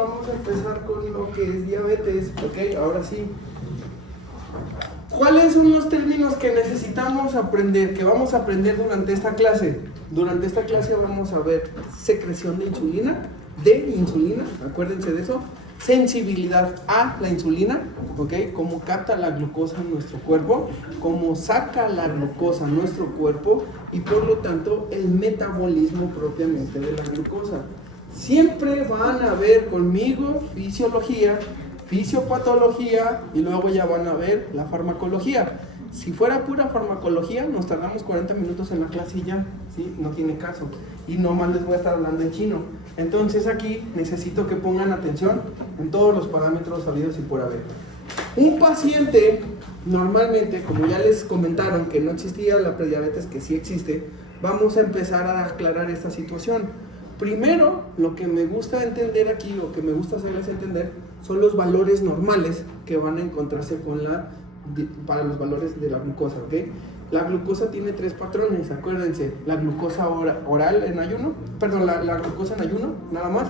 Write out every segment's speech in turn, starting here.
vamos a empezar con lo que es diabetes, ¿ok? Ahora sí. ¿Cuáles son los términos que necesitamos aprender, que vamos a aprender durante esta clase? Durante esta clase vamos a ver secreción de insulina, acuérdense de eso, sensibilidad a la insulina, ¿ok? Cómo capta la glucosa en nuestro cuerpo, cómo saca la glucosa en nuestro cuerpo y por lo tanto el metabolismo propiamente de la glucosa. Siempre van a ver conmigo fisiología, fisiopatología y luego ya van a ver la farmacología. Si fuera pura farmacología, nos tardamos 40 minutos en la clase y ya, ¿sí? No tiene caso. Y no más les voy a estar hablando en chino. Entonces aquí necesito que pongan atención en todos los parámetros sabidos y por haber. Un paciente, normalmente, como ya les comentaron que no existía la prediabetes, que sí existe, vamos a empezar a aclarar esta situación. Primero, lo que me gusta entender aquí, o que me gusta hacerles entender, son los valores normales que van a encontrarse para los valores de la glucosa, ¿ok? La glucosa tiene 3 patrones, acuérdense, la glucosa oral en ayuno, perdón, la glucosa en ayuno, nada más.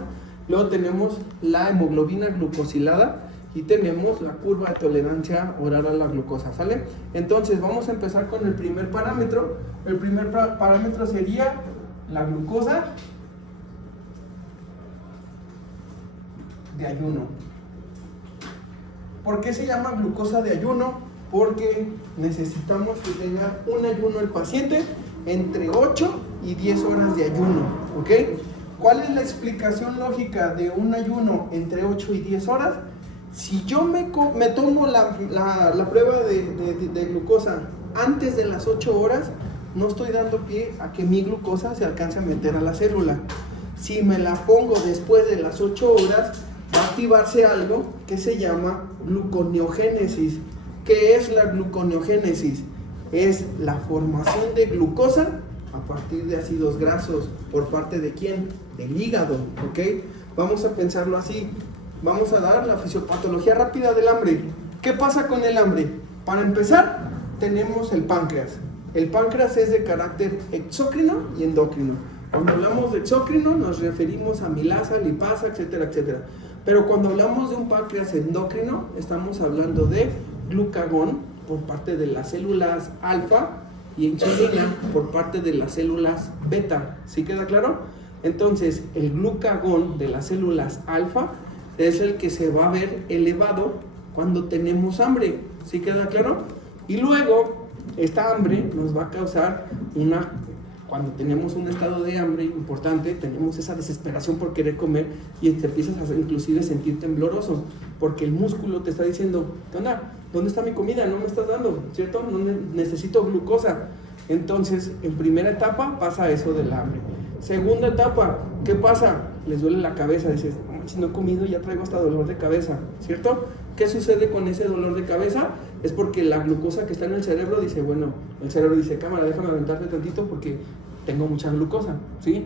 Luego tenemos la hemoglobina glucosilada y tenemos la curva de tolerancia oral a la glucosa, ¿sale? Entonces vamos a empezar con el primer parámetro. El primer parámetro sería la glucosa de ayuno. ¿Por qué se llama glucosa de ayuno? Porque necesitamos que tenga un ayuno el paciente entre 8 y 10 horas de ayuno, ¿ok? ¿Cuál es la explicación lógica de un ayuno entre 8 y 10 horas? Si yo me tomo la prueba de glucosa antes de las 8 horas, no estoy dando pie a que mi glucosa se alcance a meter a la célula. Si me la pongo después de las 8 horas, va a activarse algo que se llama gluconeogénesis. ¿Qué es la gluconeogénesis? Es la formación de glucosa a partir de ácidos grasos. ¿Por parte de quién? Del hígado, ¿ok? Vamos a pensarlo así. Vamos a dar la fisiopatología rápida del hambre. ¿Qué pasa con el hambre? Para empezar, tenemos el páncreas. El páncreas es de carácter exócrino y endocrino. Cuando hablamos de exócrino nos referimos a amilasa, lipasa, etcétera, etcétera. Pero cuando hablamos de un páncreas endocrino, estamos hablando de glucagón por parte de las células alfa y insulina por parte de las células beta. ¿Sí queda claro? Entonces, el glucagón de las células alfa es el que se va a ver elevado cuando tenemos hambre. ¿Sí queda claro? Y luego, esta hambre nos va a causar cuando tenemos un estado de hambre importante, tenemos esa desesperación por querer comer y te empiezas a inclusive sentir tembloroso, porque el músculo te está diciendo, ¿qué onda? ¿Dónde está mi comida? No me estás dando, ¿cierto? No necesito glucosa. Entonces, en primera etapa pasa eso del hambre. Segunda etapa, ¿qué pasa? Les duele la cabeza, dices, si no he comido ya traigo hasta dolor de cabeza, ¿cierto? ¿Qué sucede con ese dolor de cabeza? Es porque la glucosa que está en el cerebro dice, bueno, el cerebro dice, cámara, déjame aventarte tantito porque tengo mucha glucosa, ¿sí?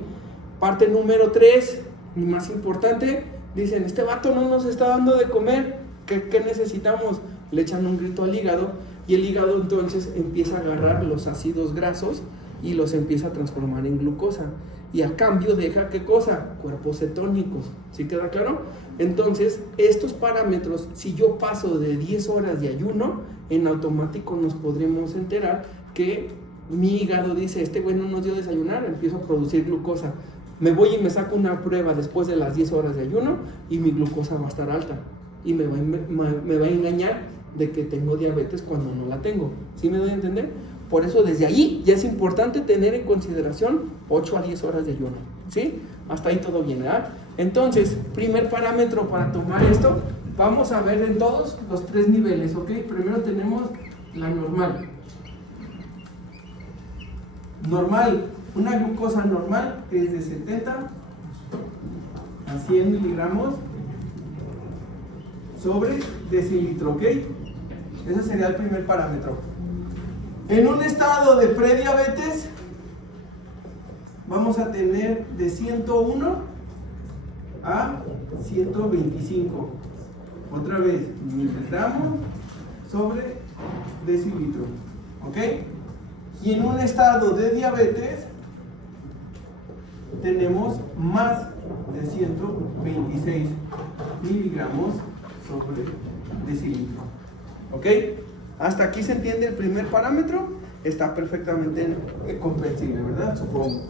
Parte número 3, y más importante, dicen, este vato no nos está dando de comer, ¿qué necesitamos? Le echan un grito al hígado y el hígado entonces empieza a agarrar los ácidos grasos y los empieza a transformar en glucosa. Y a cambio deja, ¿qué cosa? Cuerpos cetónicos, ¿sí queda claro? Entonces, estos parámetros, si yo paso de 10 horas de ayuno, en automático nos podremos enterar que mi hígado dice, este güey no nos dio desayunar, empiezo a producir glucosa. Me voy y me saco una prueba después de las 10 horas de ayuno y mi glucosa va a estar alta. Y me va a engañar de que tengo diabetes cuando no la tengo. ¿Sí me doy a entender? Por eso desde ahí ya es importante tener en consideración 8 a 10 horas de ayuno, ¿sí? Hasta ahí todo bien, ¿verdad? Entonces, primer parámetro para tomar esto, vamos a ver en todos los 3 niveles, ¿ok? Primero tenemos la normal. Normal, una glucosa normal es de 70 a 100 miligramos sobre decilitro, ¿ok? Ese sería el primer parámetro. En un estado de prediabetes vamos a tener de 101 a 125. Otra vez, miligramos sobre decilitro, ¿ok? Y en un estado de diabetes tenemos más de 126. miligramos sobre decilitro. ¿Ok? Hasta aquí se entiende el primer parámetro. Está perfectamente comprensible, ¿verdad? Supongo.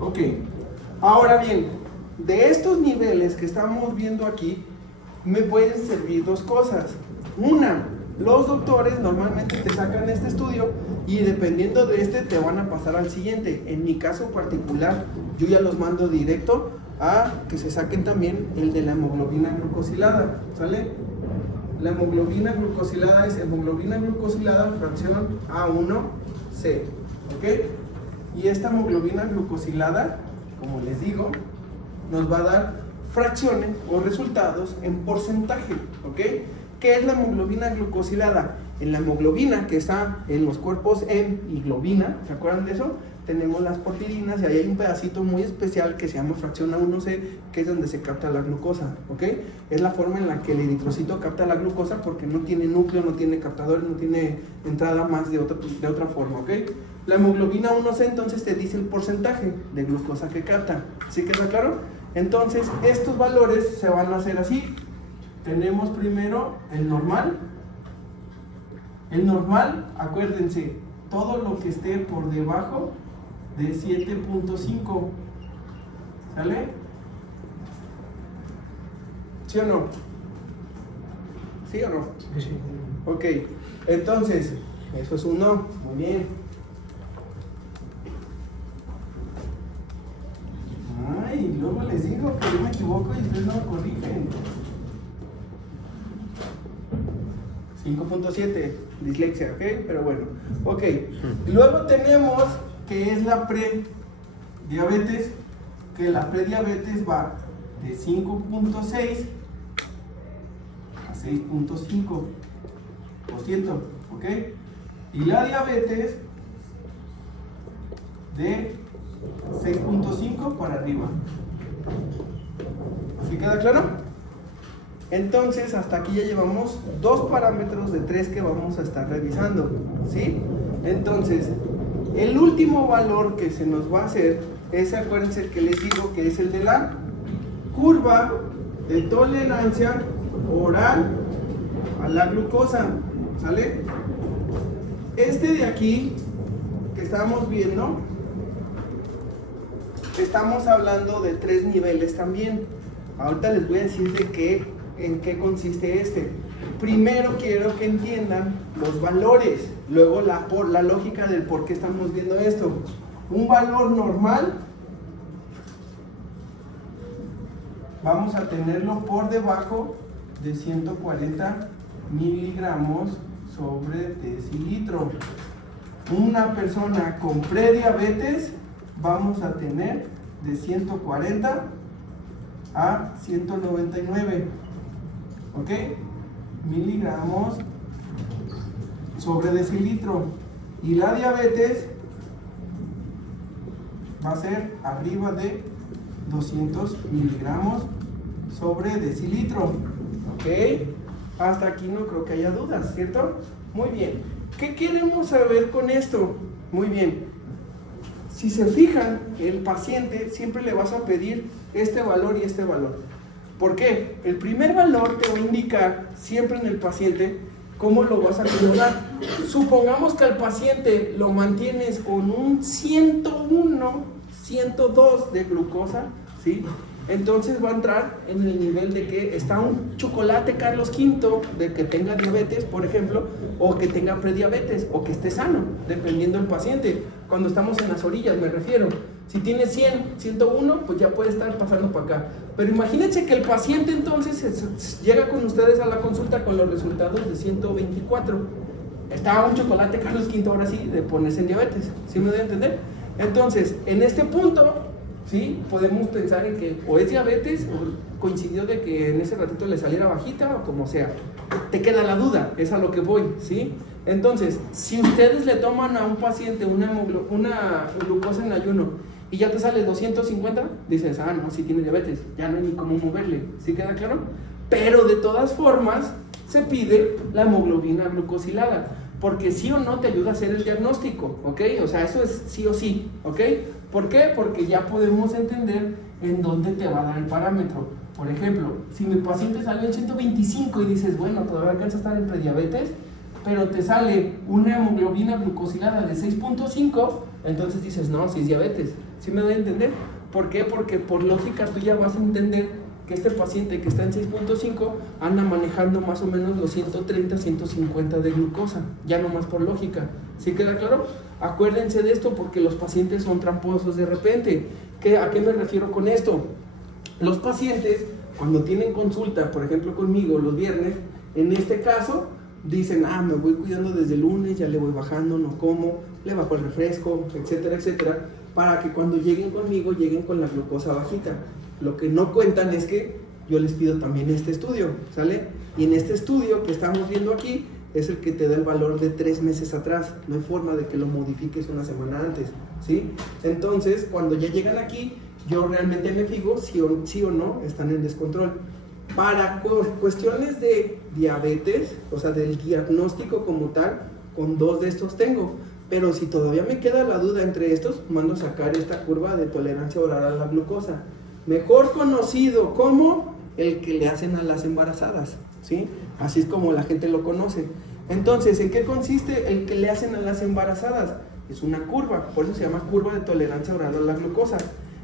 Ok. Ahora bien, de estos niveles que estamos viendo aquí, me pueden servir dos cosas. Una, los doctores normalmente te sacan este estudio y dependiendo de este te van a pasar al siguiente. En mi caso particular, yo ya los mando directo a que se saquen también el de la hemoglobina glucosilada, ¿sale? La hemoglobina glucosilada es hemoglobina glucosilada fracción A1C, ¿ok? Y esta hemoglobina glucosilada, como les digo, nos va a dar fracciones o resultados en porcentaje, ¿ok? ¿Qué es la hemoglobina glucosilada? En la hemoglobina que está en los cuerpos M y globina, ¿se acuerdan de eso? Tenemos las porfirinas y ahí hay un pedacito muy especial que se llama fracción A1C, que es donde se capta la glucosa, ¿ok? Es la forma en la que el eritrocito capta la glucosa porque no tiene núcleo, no tiene captadores, no tiene entrada más de otra forma, ¿ok? La hemoglobina A1C entonces te dice el porcentaje de glucosa que capta, ¿sí queda claro? Entonces estos valores se van a hacer así. Tenemos primero el normal. El normal, acuérdense, todo lo que esté por debajo de 7.5, ¿sale? ¿Sí o no? ¿Sí o no? Sí. Ok, entonces, eso es un no, muy bien. Ay, luego les digo que yo me equivoco y ustedes no me corrigen. 5.7, dislexia, ¿ok? Pero bueno, ok. Luego tenemos que es la prediabetes, que la prediabetes va de 5.6 a 6.5%, ¿ok? Y la diabetes de 6.5 para arriba. ¿Sí queda claro? Entonces, hasta aquí ya llevamos 2 parámetros de 3 que vamos a estar revisando, ¿sí? Entonces, el último valor que se nos va a hacer es, acuérdense que les digo que es el de la curva de tolerancia oral a la glucosa, ¿sale? Este de aquí que estamos viendo, estamos hablando de 3 niveles también. Ahorita les voy a decir en qué consiste este. Primero quiero que entiendan los valores, luego la lógica del por qué estamos viendo esto. Un valor normal vamos a tenerlo por debajo de 140 miligramos sobre decilitro. Una persona con prediabetes vamos a tener de 140 a 199, ¿ok? Miligramos sobre decilitro. Y la diabetes va a ser arriba de 200 miligramos sobre decilitro, ¿ok? Hasta aquí no creo que haya dudas, ¿cierto? Muy bien. ¿Qué queremos saber con esto? Muy bien. Si se fijan, el paciente siempre le vas a pedir este valor y este valor. ¿Por qué? El primer valor te va a indicar siempre en el paciente cómo lo vas a acomodar. Supongamos que al paciente lo mantienes con un 101, 102 de glucosa, ¿sí? Entonces va a entrar en el nivel de que está un chocolate Carlos V, de que tenga diabetes, por ejemplo, o que tenga prediabetes, o que esté sano, dependiendo del paciente. Cuando estamos en las orillas, me refiero. Si tiene 100, 101, pues ya puede estar pasando para acá. Pero imagínense que el paciente entonces llega con ustedes a la consulta con los resultados de 124. Estaba un chocolate Carlos V, ahora sí, de ponerse en diabetes. ¿Sí me doy a entender? Entonces, en este punto, ¿sí? Podemos pensar en que o es diabetes o coincidió de que en ese ratito le saliera bajita o como sea. Te queda la duda, es a lo que voy, ¿sí? Entonces, si ustedes le toman a un paciente una glucosa en ayuno y ya te sale 250, dices, ah, no, sí tiene diabetes, ya no hay ni cómo moverle, ¿sí queda claro? Pero de todas formas, se pide la hemoglobina glucosilada, porque sí o no te ayuda a hacer el diagnóstico, ¿ok? O sea, eso es sí o sí, ¿ok? ¿Por qué? Porque ya podemos entender en dónde te va a dar el parámetro. Por ejemplo, si mi paciente salió en 125 y dices, bueno, todavía alcanza a estar en prediabetes, pero te sale una hemoglobina glucosilada de 6.5, entonces dices, no, si es diabetes. ¿Sí me doy a entender? ¿Por qué? Porque por lógica tú ya vas a entender que este paciente que está en 6.5 anda manejando más o menos los 130, 150 de glucosa, ya no más por lógica. ¿Sí queda claro? Acuérdense de esto porque los pacientes son tramposos de repente. ¿A qué me refiero con esto? Los pacientes, cuando tienen consulta, por ejemplo conmigo los viernes, en este caso, dicen, me voy cuidando desde el lunes, ya le voy bajando, no como, le bajo el refresco, etcétera, etcétera, para que cuando lleguen conmigo, lleguen con la glucosa bajita. Lo que no cuentan es que yo les pido también este estudio, ¿sale? Y en este estudio que estamos viendo aquí, es el que te da el valor de 3 meses atrás. No hay forma de que lo modifiques una semana antes, ¿sí? Entonces, cuando ya llegan aquí, yo realmente me fijo si o no están en descontrol. Para cuestiones de diabetes, o sea, del diagnóstico como tal, con 2 de estos tengo. Pero si todavía me queda la duda entre estos, mando a sacar esta curva de tolerancia oral a la glucosa. Mejor conocido como el que le hacen a las embarazadas, ¿sí? Así es como la gente lo conoce. Entonces, ¿en qué consiste el que le hacen a las embarazadas? Es una curva, por eso se llama curva de tolerancia oral a la glucosa.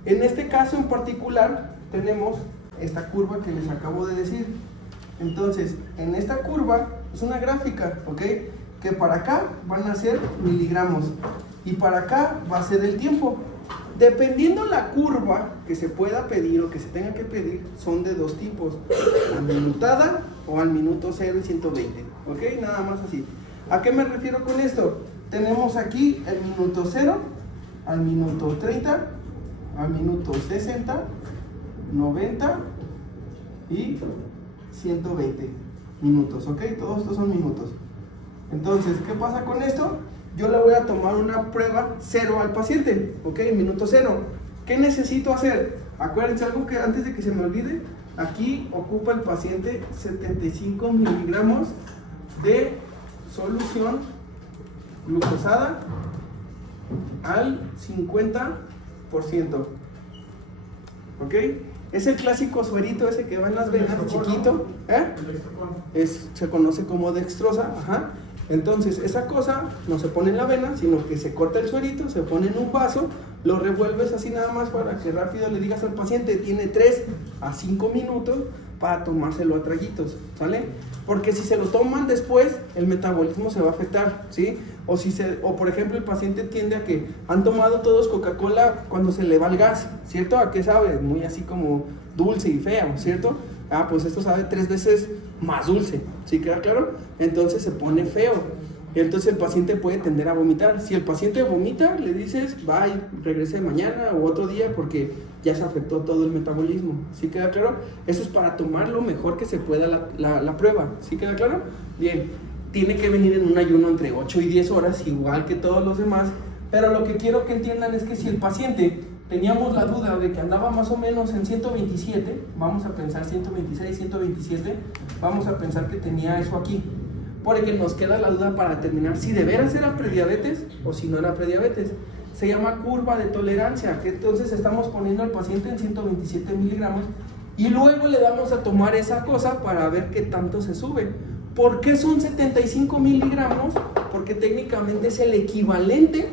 En este caso en particular, tenemos esta curva que les acabo de decir. Entonces, en esta curva es una gráfica, ¿ok? Que para acá van a ser miligramos y para acá va a ser el tiempo. Dependiendo la curva que se pueda pedir o que se tenga que pedir, son de 2 tipos: la minutada o al minuto 0 y 120, ¿ok? Nada más así. ¿A qué me refiero con esto? Tenemos aquí el minuto 0, al minuto 30, al minuto 60, 90 y 120 minutos, ¿ok? Todos estos son minutos. Entonces, ¿qué pasa con esto? Yo le voy a tomar una prueba 0 al paciente, ¿ok? Minuto 0. ¿Qué necesito hacer? Acuérdense algo que antes de que se me olvide, aquí ocupa el paciente 75 miligramos de solución glucosada al 50%, ¿ok? Es el clásico suerito ese que va en las venas, chiquito, se conoce como dextrosa, ajá. Entonces, esa cosa no se pone en la vena, sino que se corta el suerito, se pone en un vaso, lo revuelves así nada más para que rápido le digas al paciente, tiene 3 a 5 minutos para tomárselo a traguitos, ¿sale? Porque si se lo toman después, el metabolismo se va a afectar, ¿sí? O por ejemplo, el paciente tiende a que han tomado todos Coca-Cola cuando se le va el gas, ¿cierto? ¿A qué sabe? Muy así como dulce y feo, ¿cierto? Pues esto sabe 3 veces más dulce, ¿sí queda claro? Entonces se pone feo. Y entonces el paciente puede tender a vomitar. Si el paciente vomita, le dices, bye, regrese mañana o otro día porque ya se afectó todo el metabolismo. ¿Sí queda claro? Eso es para tomar lo mejor que se pueda la prueba. ¿Sí queda claro? Bien, tiene que venir en un ayuno entre 8 y 10 horas, igual que todos los demás. Pero lo que quiero que entiendan es que si el paciente, teníamos la duda de que andaba más o menos en 127, vamos a pensar 126, 127, vamos a pensar que tenía eso aquí. Porque nos queda la duda para determinar si de veras era prediabetes o si no era prediabetes. Se llama curva de tolerancia, que entonces estamos poniendo al paciente en 127 miligramos y luego le damos a tomar esa cosa para ver qué tanto se sube. ¿Por qué son 75 miligramos? Porque técnicamente es el equivalente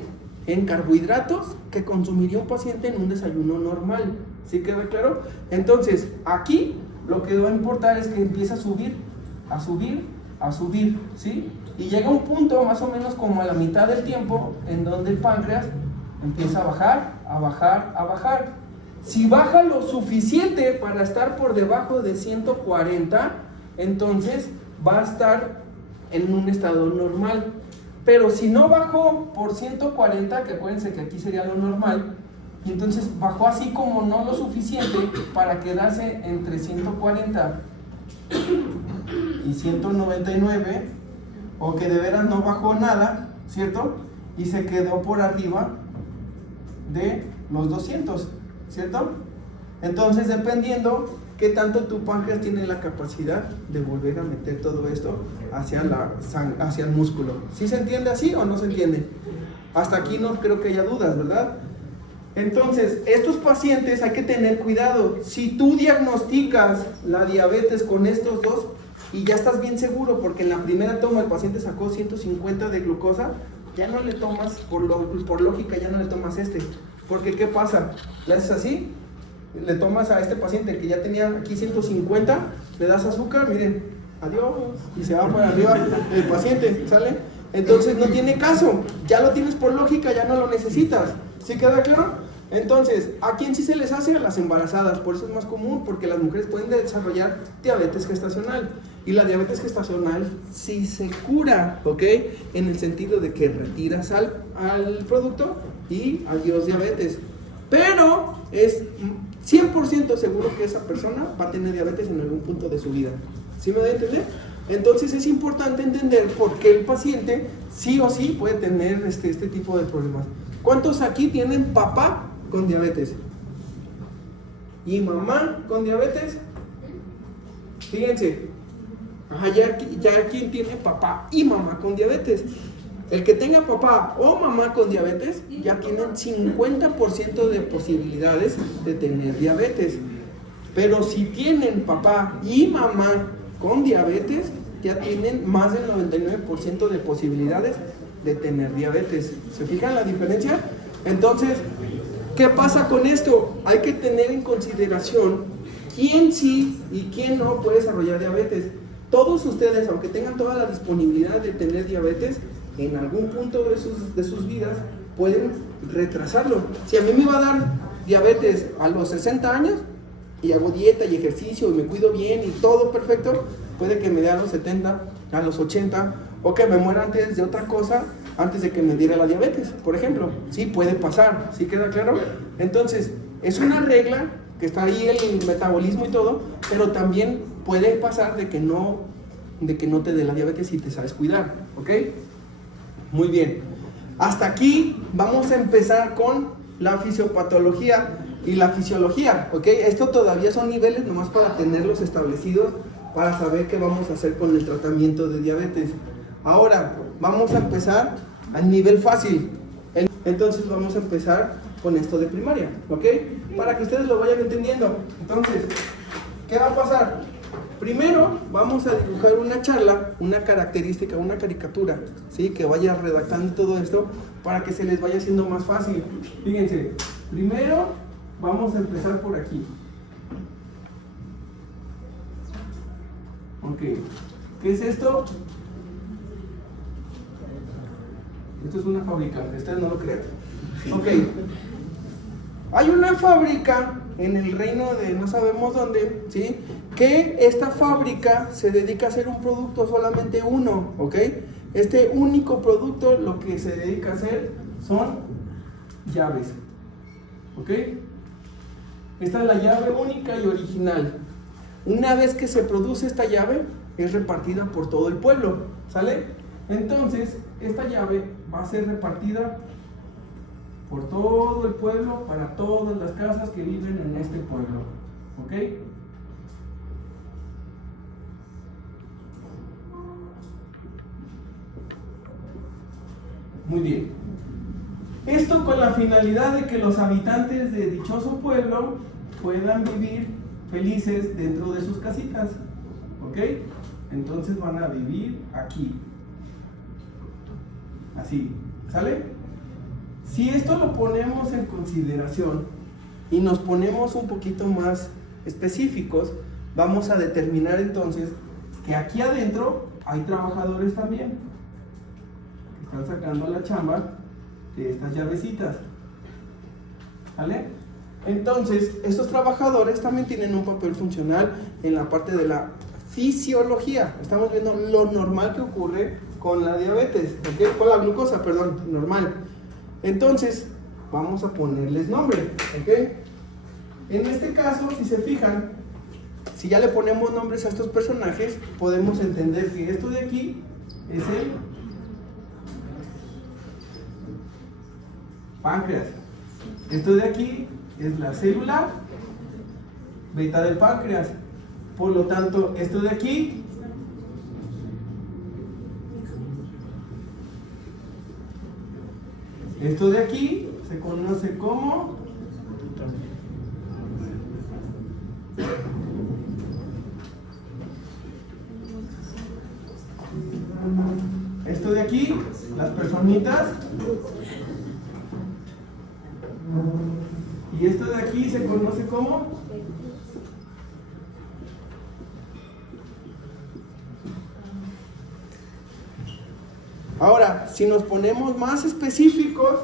en carbohidratos que consumiría un paciente en un desayuno normal. ¿Sí queda claro? Entonces, aquí lo que va a importar es que empieza a subir, a subir, a subir, ¿sí? Y llega un punto más o menos como a la mitad del tiempo en donde el páncreas empieza a bajar, a bajar, a bajar. Si baja lo suficiente para estar por debajo de 140, entonces va a estar en un estado normal. Pero si no bajó por 140, que acuérdense que aquí sería lo normal, y entonces bajó así como no lo suficiente para quedarse entre 140 y 199, o que de veras no bajó nada, ¿cierto? Y se quedó por arriba de los 200, ¿cierto? Entonces, dependiendo qué tanto tu páncreas tiene la capacidad de volver a meter todo esto hacia el músculo. ¿Sí se entiende así o no se entiende? Hasta aquí no creo que haya dudas, ¿verdad? Entonces, estos pacientes hay que tener cuidado. Si tú diagnosticas la diabetes con estos dos y ya estás bien seguro, porque en la primera toma el paciente sacó 150 de glucosa, ya no le tomas, por lógica, ya no le tomas este. Porque, ¿qué pasa? Le haces así, le tomas a este paciente que ya tenía aquí 150, le das azúcar, miren, adiós, y se va para arriba el paciente, ¿sale? Entonces no tiene caso, ya lo tienes por lógica, ya no lo necesitas. ¿Sí queda claro? Entonces, ¿a quién sí se les hace? A las embarazadas, por eso es más común, porque las mujeres pueden desarrollar diabetes gestacional. Y la diabetes gestacional sí se cura, ¿ok? En el sentido de que retiras al producto y adiós diabetes. Pero es 100% seguro que esa persona va a tener diabetes en algún punto de su vida. ¿Sí me da a entender? Entonces es importante entender por qué el paciente sí o sí puede tener este tipo de problemas. ¿Cuántos aquí tienen papá con diabetes? ¿Y mamá con diabetes? Fíjense, ya quien tiene papá y mamá con diabetes. El que tenga papá o mamá con diabetes ya tienen 50% de posibilidades de tener diabetes. Pero si tienen papá y mamá con diabetes, ya tienen más del 99% de posibilidades de tener diabetes. ¿Se fijan la diferencia? Entonces, ¿qué pasa con esto? Hay que tener en consideración quién sí y quién no puede desarrollar diabetes. Todos ustedes, aunque tengan toda la disponibilidad de tener diabetes, en algún punto de sus vidas pueden retrasarlo. Si a mí me va a dar diabetes a los 60 años y hago dieta y ejercicio y me cuido bien y todo perfecto, puede que me dé a los 70, a los 80, o que me muera antes de otra cosa, antes de que me diera la diabetes, por ejemplo. Sí, puede pasar, ¿sí queda claro? Entonces, es una regla que está ahí el metabolismo y todo, pero también puede pasar de que no te dé la diabetes si te sabes cuidar, ¿ok? Muy bien. Hasta aquí vamos a empezar con la fisiopatología y la fisiología, ¿ok? Esto todavía son niveles nomás para tenerlos establecidos, para saber qué vamos a hacer con el tratamiento de diabetes. Ahora, vamos a empezar al nivel fácil. Entonces vamos a empezar con esto de primaria, ¿ok? Para que ustedes lo vayan entendiendo. Entonces, ¿qué va a pasar? Primero vamos a dibujar una charla, una característica, una caricatura, ¿sí? Que vaya redactando todo esto para que se les vaya haciendo más fácil. Fíjense, primero vamos a empezar por aquí. Ok, ¿qué es esto? Esto es una fábrica, ustedes no lo crean. Ok, hay una fábrica en el reino de no sabemos dónde, ¿sí? Que esta fábrica se dedica a hacer un producto, solamente uno, ¿ok? Este único producto lo que se dedica a hacer son llaves, ¿ok? Esta es la llave única y original. Una vez que se produce esta llave, es repartida por todo el pueblo, ¿sale? Entonces, esta llave va a ser repartida por todo el pueblo, para todas las casas que viven en este pueblo, ¿ok? Muy bien. Esto con la finalidad de que los habitantes de dichoso pueblo puedan vivir felices dentro de sus casitas, ¿ok? Entonces van a vivir aquí, así, ¿sale? Si esto lo ponemos en consideración y nos ponemos un poquito más específicos, vamos a determinar entonces que aquí adentro hay trabajadores también que están sacando la chamba de estas llavecitas, ¿vale? Entonces, estos trabajadores también tienen un papel funcional en la parte de la fisiología. Estamos viendo lo normal que ocurre con la diabetes, ¿ok? Con la glucosa, perdón, normal. Entonces, vamos a ponerles nombre, ¿ok? En este caso, si se fijan, si ya le ponemos nombres a estos personajes, podemos entender que esto de aquí es el páncreas. Esto de aquí es la célula beta del páncreas. Por lo tanto, esto de aquí se conoce como aquí, las personitas. Y esto de aquí se conoce como ahora, si nos ponemos más específicos,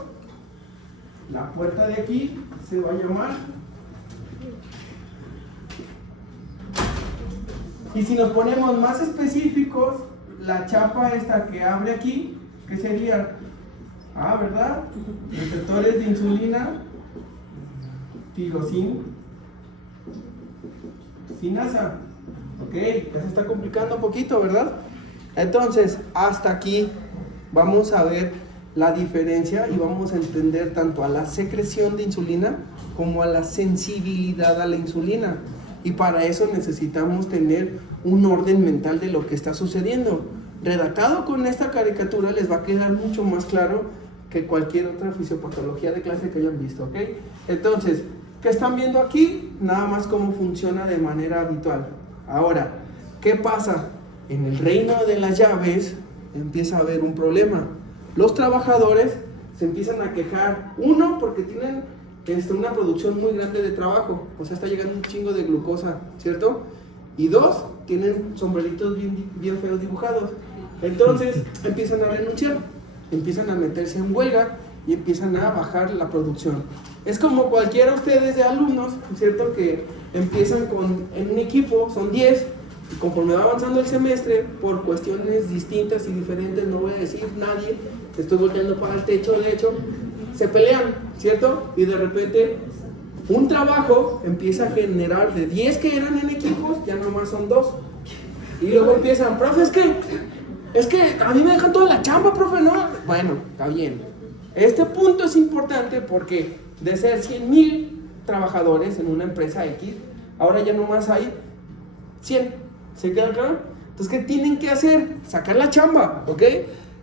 la puerta de aquí se va a llamar. Y si nos ponemos más específicos, la chapa esta que abre aquí, ¿qué sería? Ah, ¿verdad? Receptores de insulina, tirosinasa. Ok, ya se está complicando un poquito, ¿verdad? Entonces, hasta aquí vamos a ver la diferencia y vamos a entender tanto a la secreción de insulina como a la sensibilidad a la insulina. Y para eso necesitamos tener un orden mental de lo que está sucediendo. Redactado con esta caricatura les va a quedar mucho más claro que cualquier otra fisiopatología de clase que hayan visto, ¿ok? Entonces, ¿qué están viendo aquí? Nada más cómo funciona de manera habitual. Ahora, ¿qué pasa? En el reino de las llaves empieza a haber un problema. Los trabajadores se empiezan a quejar, uno, porque tienen una producción muy grande de trabajo, o sea, está llegando un chingo de glucosa, ¿cierto? Y dos, tienen sombreritos bien feos dibujados. Entonces empiezan a renunciar, empiezan a meterse en huelga y empiezan a bajar la producción. Es como cualquiera de ustedes de alumnos, ¿cierto? Que empiezan en un equipo, son 10, y conforme va avanzando el semestre, por cuestiones distintas y diferentes, no voy a decir nadie, estoy volteando para el techo, de hecho, se pelean, ¿cierto? Y de repente un trabajo empieza a generar de 10 que eran en equipos, ya nomás son 2. Y luego empiezan, profe, es que a mí me dejan toda la chamba, profe, ¿no? Bueno, está bien. Este punto es importante porque de ser 100,000 trabajadores en una empresa X, ahora ya nomás hay 100. ¿Se queda claro? Entonces, ¿qué tienen que hacer? Sacar la chamba, ¿ok?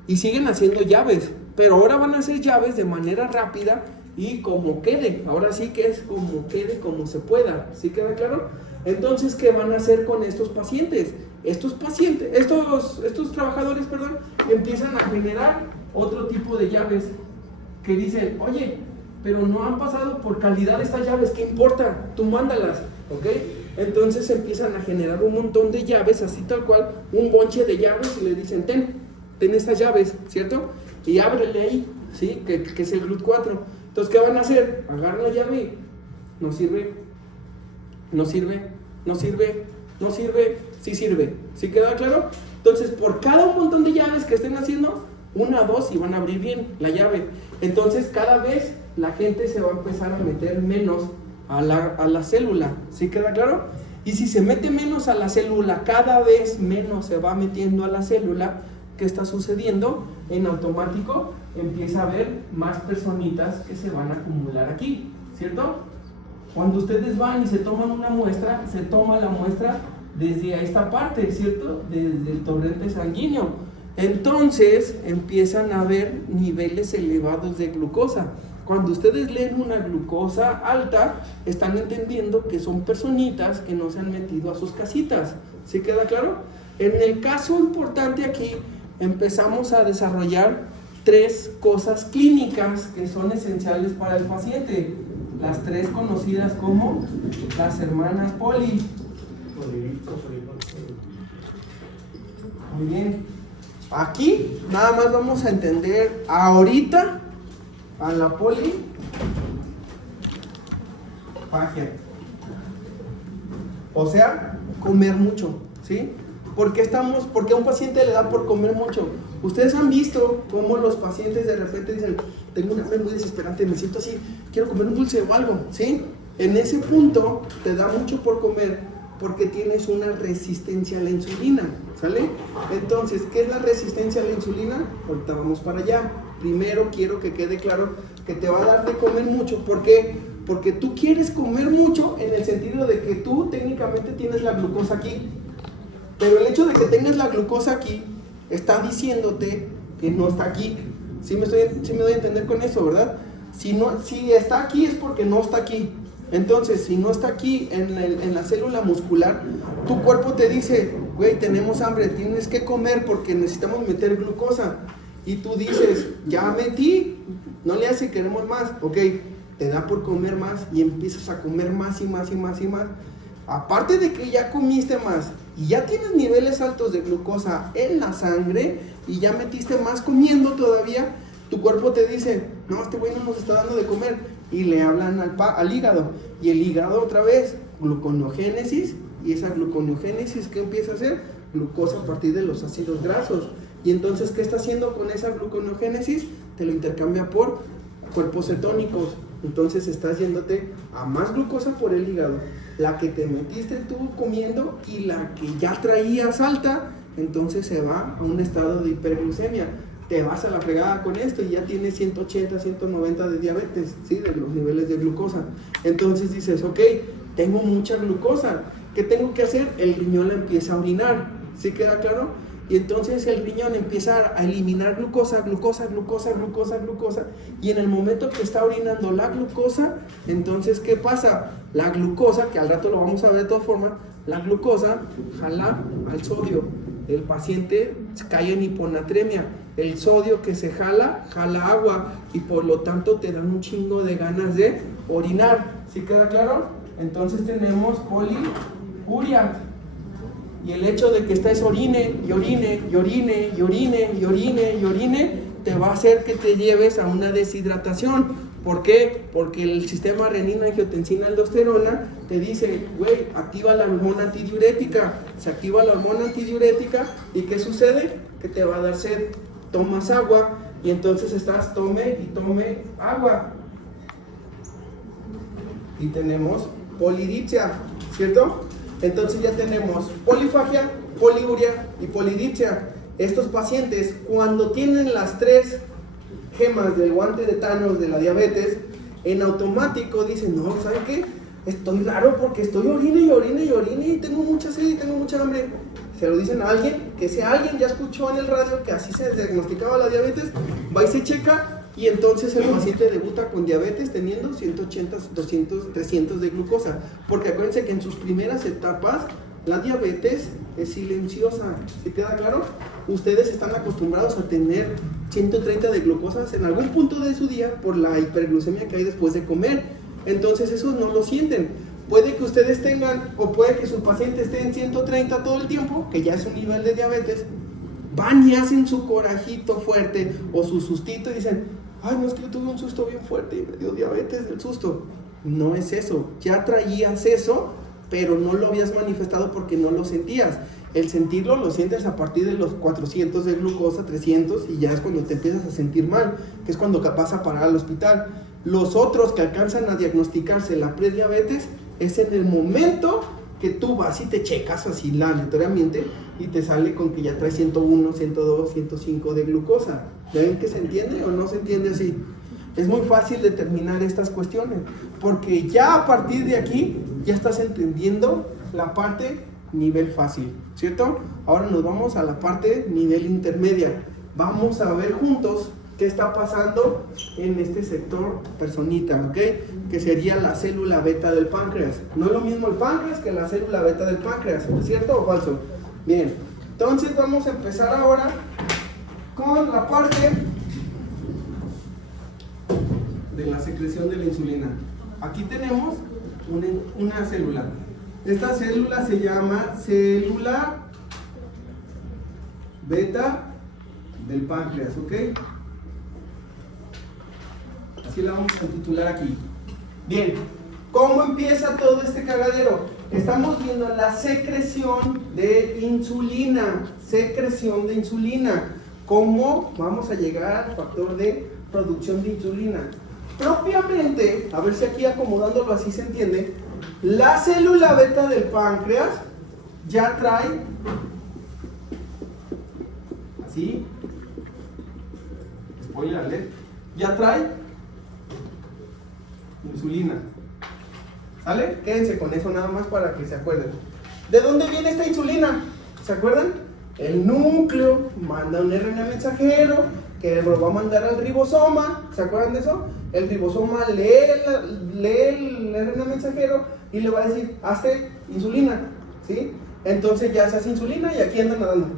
Y siguen haciendo llaves, pero ahora van a hacer llaves de manera rápida y como quede. Ahora sí que es como quede, como se pueda. ¿Sí queda claro? Entonces, ¿qué van a hacer con estos pacientes? Estos trabajadores, empiezan a generar otro tipo de llaves que dicen, oye, pero no han pasado por calidad estas llaves, ¿qué importa? Tú mándalas, ¿ok? Entonces empiezan a generar un montón de llaves, así tal cual, un bonche de llaves y le dicen, ten estas llaves, ¿cierto? Y ábrele ahí, ¿sí? Que es el GLUT4. Entonces, ¿qué van a hacer? Agarran la llave y no sirve, sí sirve, ¿sí queda claro? Entonces, por cada un montón de llaves que estén haciendo, 1 o 2 y van a abrir bien la llave. Entonces, cada vez la gente se va a empezar a meter menos a la célula, ¿sí queda claro? Y si se mete menos a la célula, cada vez menos se va metiendo a la célula, ¿qué está sucediendo? En automático empieza a haber más personitas que se van a acumular aquí, ¿cierto? Cuando ustedes van y se toman una muestra, se toma la muestra desde esta parte, ¿cierto? Desde el torrente sanguíneo. Entonces empiezan a haber niveles elevados de glucosa. Cuando ustedes leen una glucosa alta, están entendiendo que son personitas que no se han metido a sus casitas. ¿Sí queda claro? En el caso importante aquí, empezamos a desarrollar 3 cosas clínicas que son esenciales para el paciente. Las 3 conocidas como las hermanas Poli. Muy bien. Aquí nada más vamos a entender ahorita a la polifagia. O sea, comer mucho, ¿sí? ¿Por qué a un paciente le da por comer mucho? Ustedes han visto cómo los pacientes de repente dicen, tengo una hambre muy desesperante, me siento así, quiero comer un dulce o algo, ¿sí? En ese punto te da mucho por comer porque tienes una resistencia a la insulina, ¿sale? Entonces, ¿qué es la resistencia a la insulina? Ahorita vamos para allá. Primero quiero que quede claro que te va a dar de comer mucho. ¿Por qué? Porque tú quieres comer mucho en el sentido de que tú técnicamente tienes la glucosa aquí. Pero el hecho de que tengas la glucosa aquí está diciéndote que no está aquí. ¿Sí me doy a entender con eso, verdad? Si está aquí es porque no está aquí. Entonces, si no está aquí en la célula muscular, tu cuerpo te dice, güey, tenemos hambre, tienes que comer porque necesitamos meter glucosa. y tú dices, ya metí, no le hace, queremos más, ok, te da por comer más y empiezas a comer más y más y más y más. Aparte de que ya comiste más y ya tienes niveles altos de glucosa en la sangre y ya metiste más comiendo todavía, tu cuerpo te dice, no, este güey no nos está dando de comer, y le hablan al hígado, y el hígado otra vez, gluconeogénesis, y esa gluconeogénesis, ¿qué empieza a hacer? Glucosa a partir de los ácidos grasos. Y entonces, ¿qué está haciendo con esa gluconeogénesis? Te lo intercambia por cuerpos cetónicos. Entonces estás yéndote a más glucosa por el hígado, la que te metiste tú comiendo y la que ya traías alta, entonces se va a un estado de hiperglucemia. Te vas a la fregada con esto y ya tienes 180, 190 de diabetes, ¿sí? De los niveles de glucosa. Entonces dices, ok, tengo mucha glucosa, ¿qué tengo que hacer? El riñón la empieza a orinar, ¿sí queda claro? Y entonces el riñón empieza a eliminar glucosa, y en el momento que está orinando la glucosa, entonces ¿qué pasa? La glucosa, que al rato lo vamos a ver de todas formas, la glucosa jala al sodio, el paciente cae en hiponatremia, el sodio que se jala agua, y por lo tanto te dan un chingo de ganas de orinar, ¿sí queda claro? Entonces tenemos poliuria. Y el hecho de que estés orine, te va a hacer que te lleves a una deshidratación. ¿Por qué? Porque el sistema renina-angiotensina-aldosterona te dice, güey, activa la hormona antidiurética. Se activa la hormona antidiurética, ¿y qué sucede? Que te va a dar sed. Tomas agua, y entonces estás tome y tome agua. Y tenemos polidipsia, ¿cierto? Entonces ya tenemos polifagia, poliuria y polidipsia. Estos pacientes, cuando tienen las tres gemas del guante de Thanos de la diabetes, en automático dicen, no, ¿saben qué? Estoy raro porque estoy orine y tengo mucha sed y tengo mucha hambre. Se lo dicen a alguien, que ese alguien ya escuchó en el radio que así se diagnosticaba la diabetes, va y se checa, y entonces el paciente debuta con diabetes teniendo 180, 200, 300 de glucosa. Porque acuérdense que en sus primeras etapas la diabetes es silenciosa. ¿Se queda claro? Ustedes están acostumbrados a tener 130 de glucosa en algún punto de su día por la hiperglucemia que hay después de comer. Entonces esos no lo sienten. Puede que ustedes tengan, o puede que su paciente esté en 130 todo el tiempo, que ya es un nivel de diabetes. Van y hacen su corajito fuerte o su sustito y dicen, ay, no, es que yo tuve un susto bien fuerte y me dio diabetes del susto. No es eso, ya traías eso, pero no lo habías manifestado porque no lo sentías. El sentirlo lo sientes a partir de los 400 de glucosa, 300, y ya es cuando te empiezas a sentir mal, que es cuando vas a parar al hospital. Los otros que alcanzan a diagnosticarse la prediabetes es en el momento que tú vas y te checas así aleatoriamente y te sale con que ya traes 101, 102, 105 de glucosa. ¿Ven que se entiende o no se entiende así? Es muy fácil determinar estas cuestiones, porque ya a partir de aquí ya estás entendiendo la parte nivel fácil, ¿cierto? Ahora nos vamos a la parte nivel intermedia. Vamos a ver juntos qué está pasando en este sector personita, ¿ok? Que sería la célula beta del páncreas. No es lo mismo el páncreas que la célula beta del páncreas, ¿es cierto o falso? Bien, entonces vamos a empezar ahora con la parte de la secreción de la insulina. Aquí tenemos una célula. Esta célula se llama célula beta del páncreas, ¿ok? Así la vamos a titular aquí. Bien, ¿cómo empieza todo este cagadero? Estamos viendo la secreción de insulina. Secreción de insulina. ¿Cómo vamos a llegar al factor de producción de insulina? Propiamente, a ver si aquí acomodándolo así se entiende, la célula beta del páncreas ya trae, así, spoiler alert, ya trae insulina. ¿Sale? Quédense con eso nada más para que se acuerden. ¿De dónde viene esta insulina? ¿Se acuerdan? El núcleo manda un RNA mensajero que lo va a mandar al ribosoma. ¿Se acuerdan de eso? El ribosoma lee el RNA mensajero y le va a decir, hazte insulina, ¿sí? Entonces ya se hace insulina y aquí anda nadando.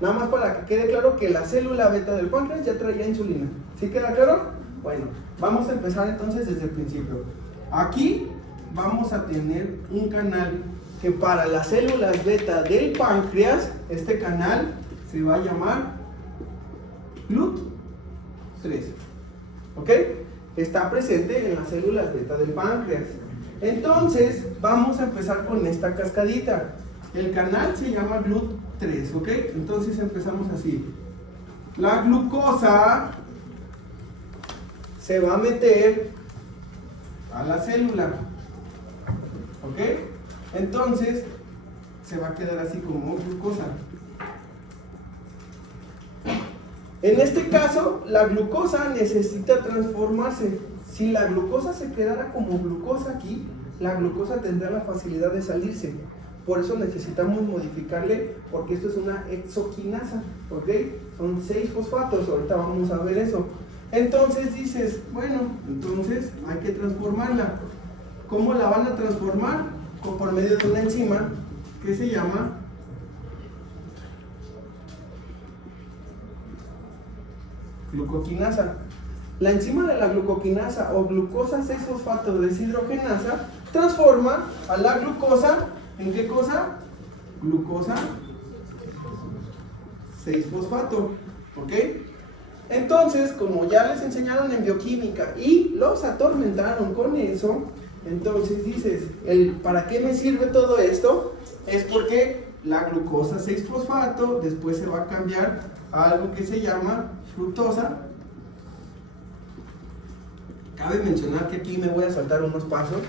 Nada más para que quede claro que la célula beta del páncreas ya traía insulina. ¿Sí queda claro? Bueno, vamos a empezar entonces desde el principio. Aquí vamos a tener un canal que para las células beta del páncreas, este canal se va a llamar GLUT3. ¿Ok? Está presente en las células beta del páncreas. Entonces, vamos a empezar con esta cascadita. El canal se llama GLUT3, ¿ok? Entonces empezamos así. La glucosa se va a meter a la célula, ¿ok? Entonces, se va a quedar así como glucosa. En este caso, la glucosa necesita transformarse. Si la glucosa se quedara como glucosa aquí, la glucosa tendrá la facilidad de salirse. Por eso necesitamos modificarle, porque esto es una hexoquinasa, ¿ok? Son 6 fosfatos, ahorita vamos a ver eso. Entonces dices, bueno, entonces hay que transformarla. ¿Cómo la van a transformar? Por medio de una enzima que se llama glucoquinasa. La enzima de la glucoquinasa o glucosa 6-fosfato deshidrogenasa transforma a la glucosa ¿en qué cosa? Glucosa 6-fosfato, ¿ok? Entonces, como ya les enseñaron en bioquímica y los atormentaron con eso, entonces dices, ¿para qué me sirve todo esto? Es porque la glucosa 6-fosfato después se va a cambiar a algo que se llama fructosa. Cabe mencionar que aquí me voy a saltar unos pasos,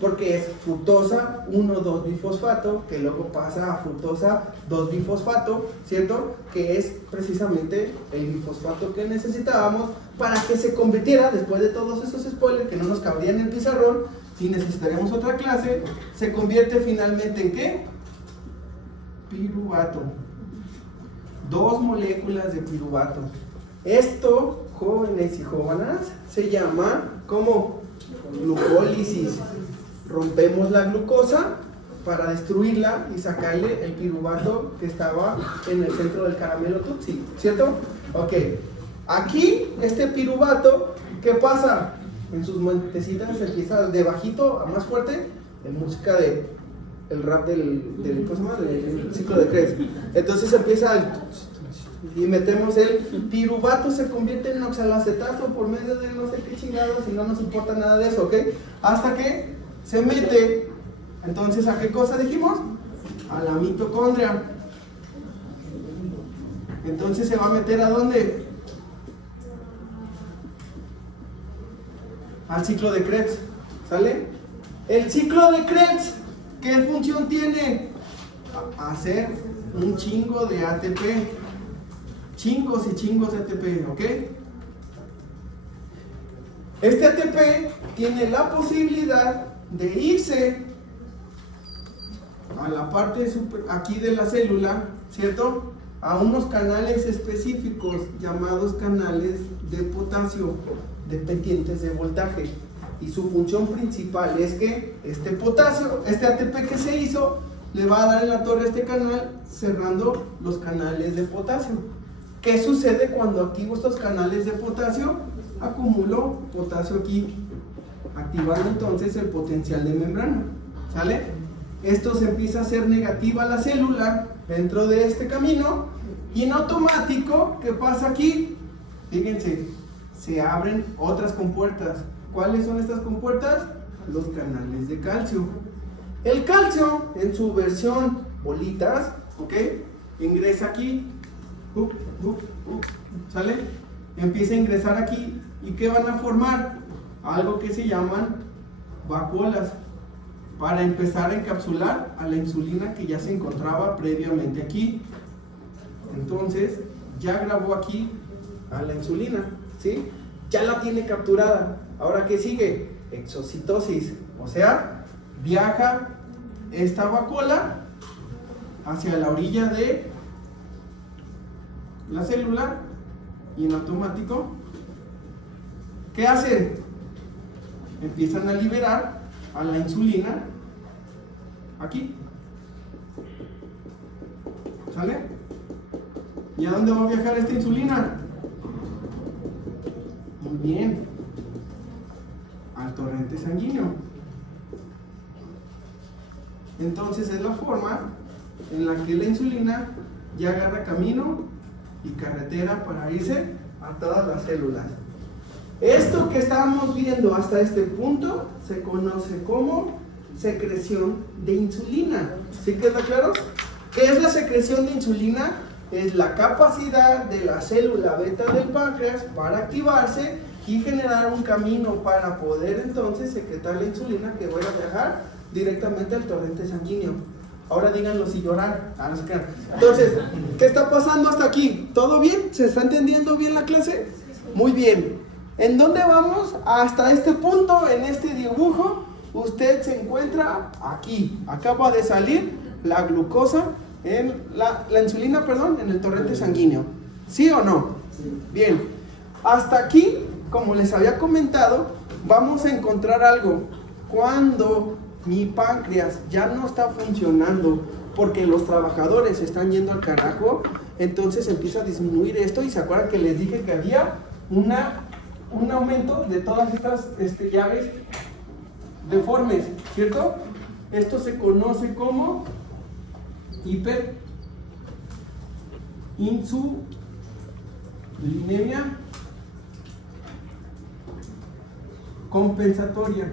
porque es fructosa 1,2-bifosfato, que luego pasa a fructosa 2-bifosfato, ¿cierto? Que es precisamente el bifosfato que necesitábamos para que se convirtiera, después de todos esos spoilers que no nos cabrían en el pizarrón, si necesitaríamos otra clase, se convierte finalmente ¿en qué? Piruvato. 2 moléculas de piruvato. Esto, jóvenes y jóvenes, se llama como glucólisis. Rompemos la glucosa para destruirla y sacarle el piruvato que estaba en el centro del caramelo Tutsi, ¿cierto? Ok, aquí este piruvato, ¿qué pasa? En sus muentecitas empieza de bajito a más fuerte, en música de el rap del ¿cómo se llama? Del ciclo de Krebs. Entonces empieza y metemos el piruvato, se convierte en oxalacetato por medio de no sé qué chingados y no nos importa nada de eso, ¿ok? Hasta que se mete, entonces, ¿a qué cosa dijimos? A la mitocondria. Entonces se va a meter ¿a dónde? Al ciclo de Krebs, ¿sale? El ciclo de Krebs, ¿qué función tiene? Hacer un chingo de ATP. Chingos y chingos de ATP, ¿ok? Este ATP tiene la posibilidad de irse a la parte aquí de la célula, ¿cierto? A unos canales específicos llamados canales de potasio dependientes de voltaje. Y su función principal es que este potasio, este ATP que se hizo, le va a dar en la torre a este canal cerrando los canales de potasio. ¿Qué sucede cuando activo estos canales de potasio? Acumulo potasio aquí, activando entonces el potencial de membrana, ¿sale? Esto se empieza a hacer negativa la célula dentro de este camino y en automático, ¿qué pasa aquí? Fíjense, se abren otras compuertas. ¿Cuáles son estas compuertas? Los canales de calcio. El calcio, en su versión bolitas, ¿ok? Ingresa aquí, ¿sale? Empieza a ingresar aquí. ¿Y qué van a formar? Algo que se llaman vacuolas, para empezar a encapsular a la insulina que ya se encontraba previamente aquí. Entonces, ya grabó aquí a la insulina, ¿sí? Ya la tiene capturada. Ahora, ¿qué sigue? Exocitosis, o sea, viaja esta vacuola hacia la orilla de la célula y en automático, ¿qué hacen? Empiezan a liberar a la insulina aquí, ¿sale? ¿Y a dónde va a viajar esta insulina? Muy bien, al torrente sanguíneo. Entonces es la forma en la que la insulina ya agarra camino y carretera para irse a todas las células. Esto que estamos viendo hasta este punto se conoce como secreción de insulina. ¿Sí queda claro? ¿Qué es la secreción de insulina? Es la capacidad de la célula beta del páncreas para activarse y generar un camino para poder entonces secretar la insulina que vaya a viajar directamente al torrente sanguíneo. Ahora díganlo sin llorar. No se crean. Entonces, ¿qué está pasando hasta aquí? ¿Todo bien? ¿Se está entendiendo bien la clase? Muy bien. ¿En dónde vamos? Hasta este punto, en este dibujo, usted se encuentra aquí. Acaba de salir la glucosa, la insulina, perdón, en el torrente sanguíneo. ¿Sí o no? Bien. Hasta aquí, como les había comentado, vamos a encontrar algo. Cuando mi páncreas ya no está funcionando porque los trabajadores están yendo al carajo, entonces empieza a disminuir esto. Y se acuerdan que les dije que había un aumento de todas estas llaves deformes, ¿cierto? Esto se conoce como hiperinsulinemia compensatoria.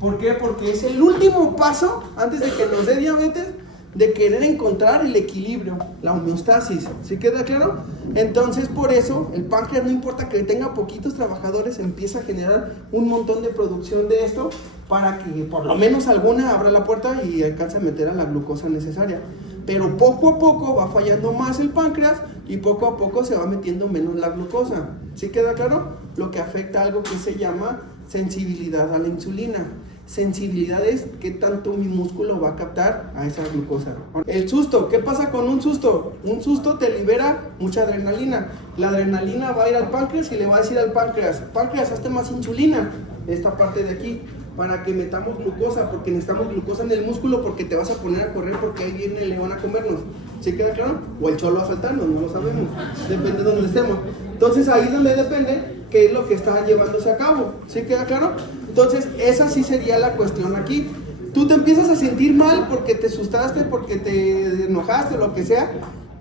¿Por qué? Porque es el último paso antes de que nos dé diabetes, de querer encontrar el equilibrio, la homeostasis. ¿Sí queda claro? Entonces, por eso, el páncreas, no importa que tenga poquitos trabajadores, empieza a generar un montón de producción de esto para que por lo menos alguna abra la puerta y alcance a meter a la glucosa necesaria. Pero poco a poco va fallando más el páncreas y poco a poco se va metiendo menos la glucosa. ¿Sí queda claro? Lo que afecta a algo que se llama sensibilidad a la insulina. Sensibilidad es qué tanto mi músculo va a captar a esa glucosa. El susto, ¿qué pasa con un susto? Un susto te libera mucha adrenalina. La adrenalina va a ir al páncreas y le va a decir al páncreas, hazte más insulina, esta parte de aquí, para que metamos glucosa, porque necesitamos glucosa en el músculo, porque te vas a poner a correr porque ahí viene el león a comernos. ¿Sí queda claro? O el cholo a asaltarnos, no lo sabemos, depende de donde estemos. Entonces ahí es donde depende qué es lo que está llevándose a cabo. ¿Sí queda claro? Entonces esa sí sería la cuestión aquí. Tú te empiezas a sentir mal porque te asustaste, porque te enojaste, lo que sea,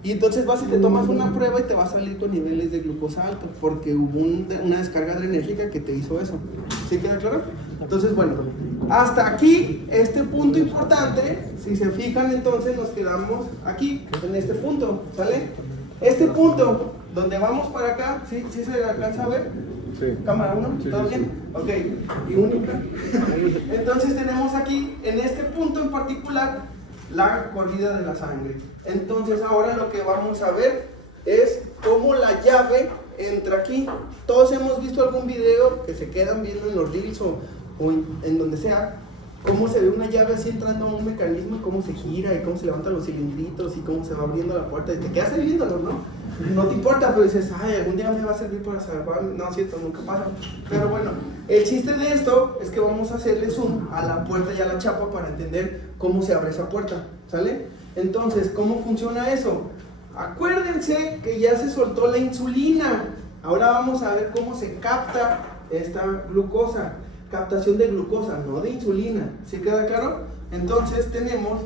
y entonces vas y te tomas una prueba y te va a salir con niveles de glucosa altos porque hubo una descarga adrenérgica que te hizo eso. ¿Sí queda claro? Entonces, bueno, hasta aquí, este punto importante, si se fijan, entonces nos quedamos aquí, en este punto, ¿sale? Este punto, donde vamos para acá, ¿sí se alcanza a ver? Sí. Cámara 1, ¿todo bien? Ok, y única. Entonces tenemos aquí, en este punto en particular, la corrida de la sangre. Entonces ahora lo que vamos a ver es cómo la llave entra aquí. Todos hemos visto algún video que se quedan viendo en los reels o en donde sea, cómo se ve una llave así entrando a un mecanismo, cómo se gira y cómo se levantan los cilindritos y cómo se va abriendo la puerta y te quedas ahí viéndolo, ¿no? No te importa, pero dices, ay, algún día me va a servir para salvarme. No, cierto, nunca pasa. Pero bueno, el chiste de esto es que vamos a hacerle zoom a la puerta y a la chapa para entender cómo se abre esa puerta, ¿sale? Entonces, ¿cómo funciona eso? Acuérdense que ya se soltó la insulina. Ahora vamos a ver cómo se capta esta glucosa. Captación de glucosa, no de insulina. ¿Sí queda claro? Entonces tenemos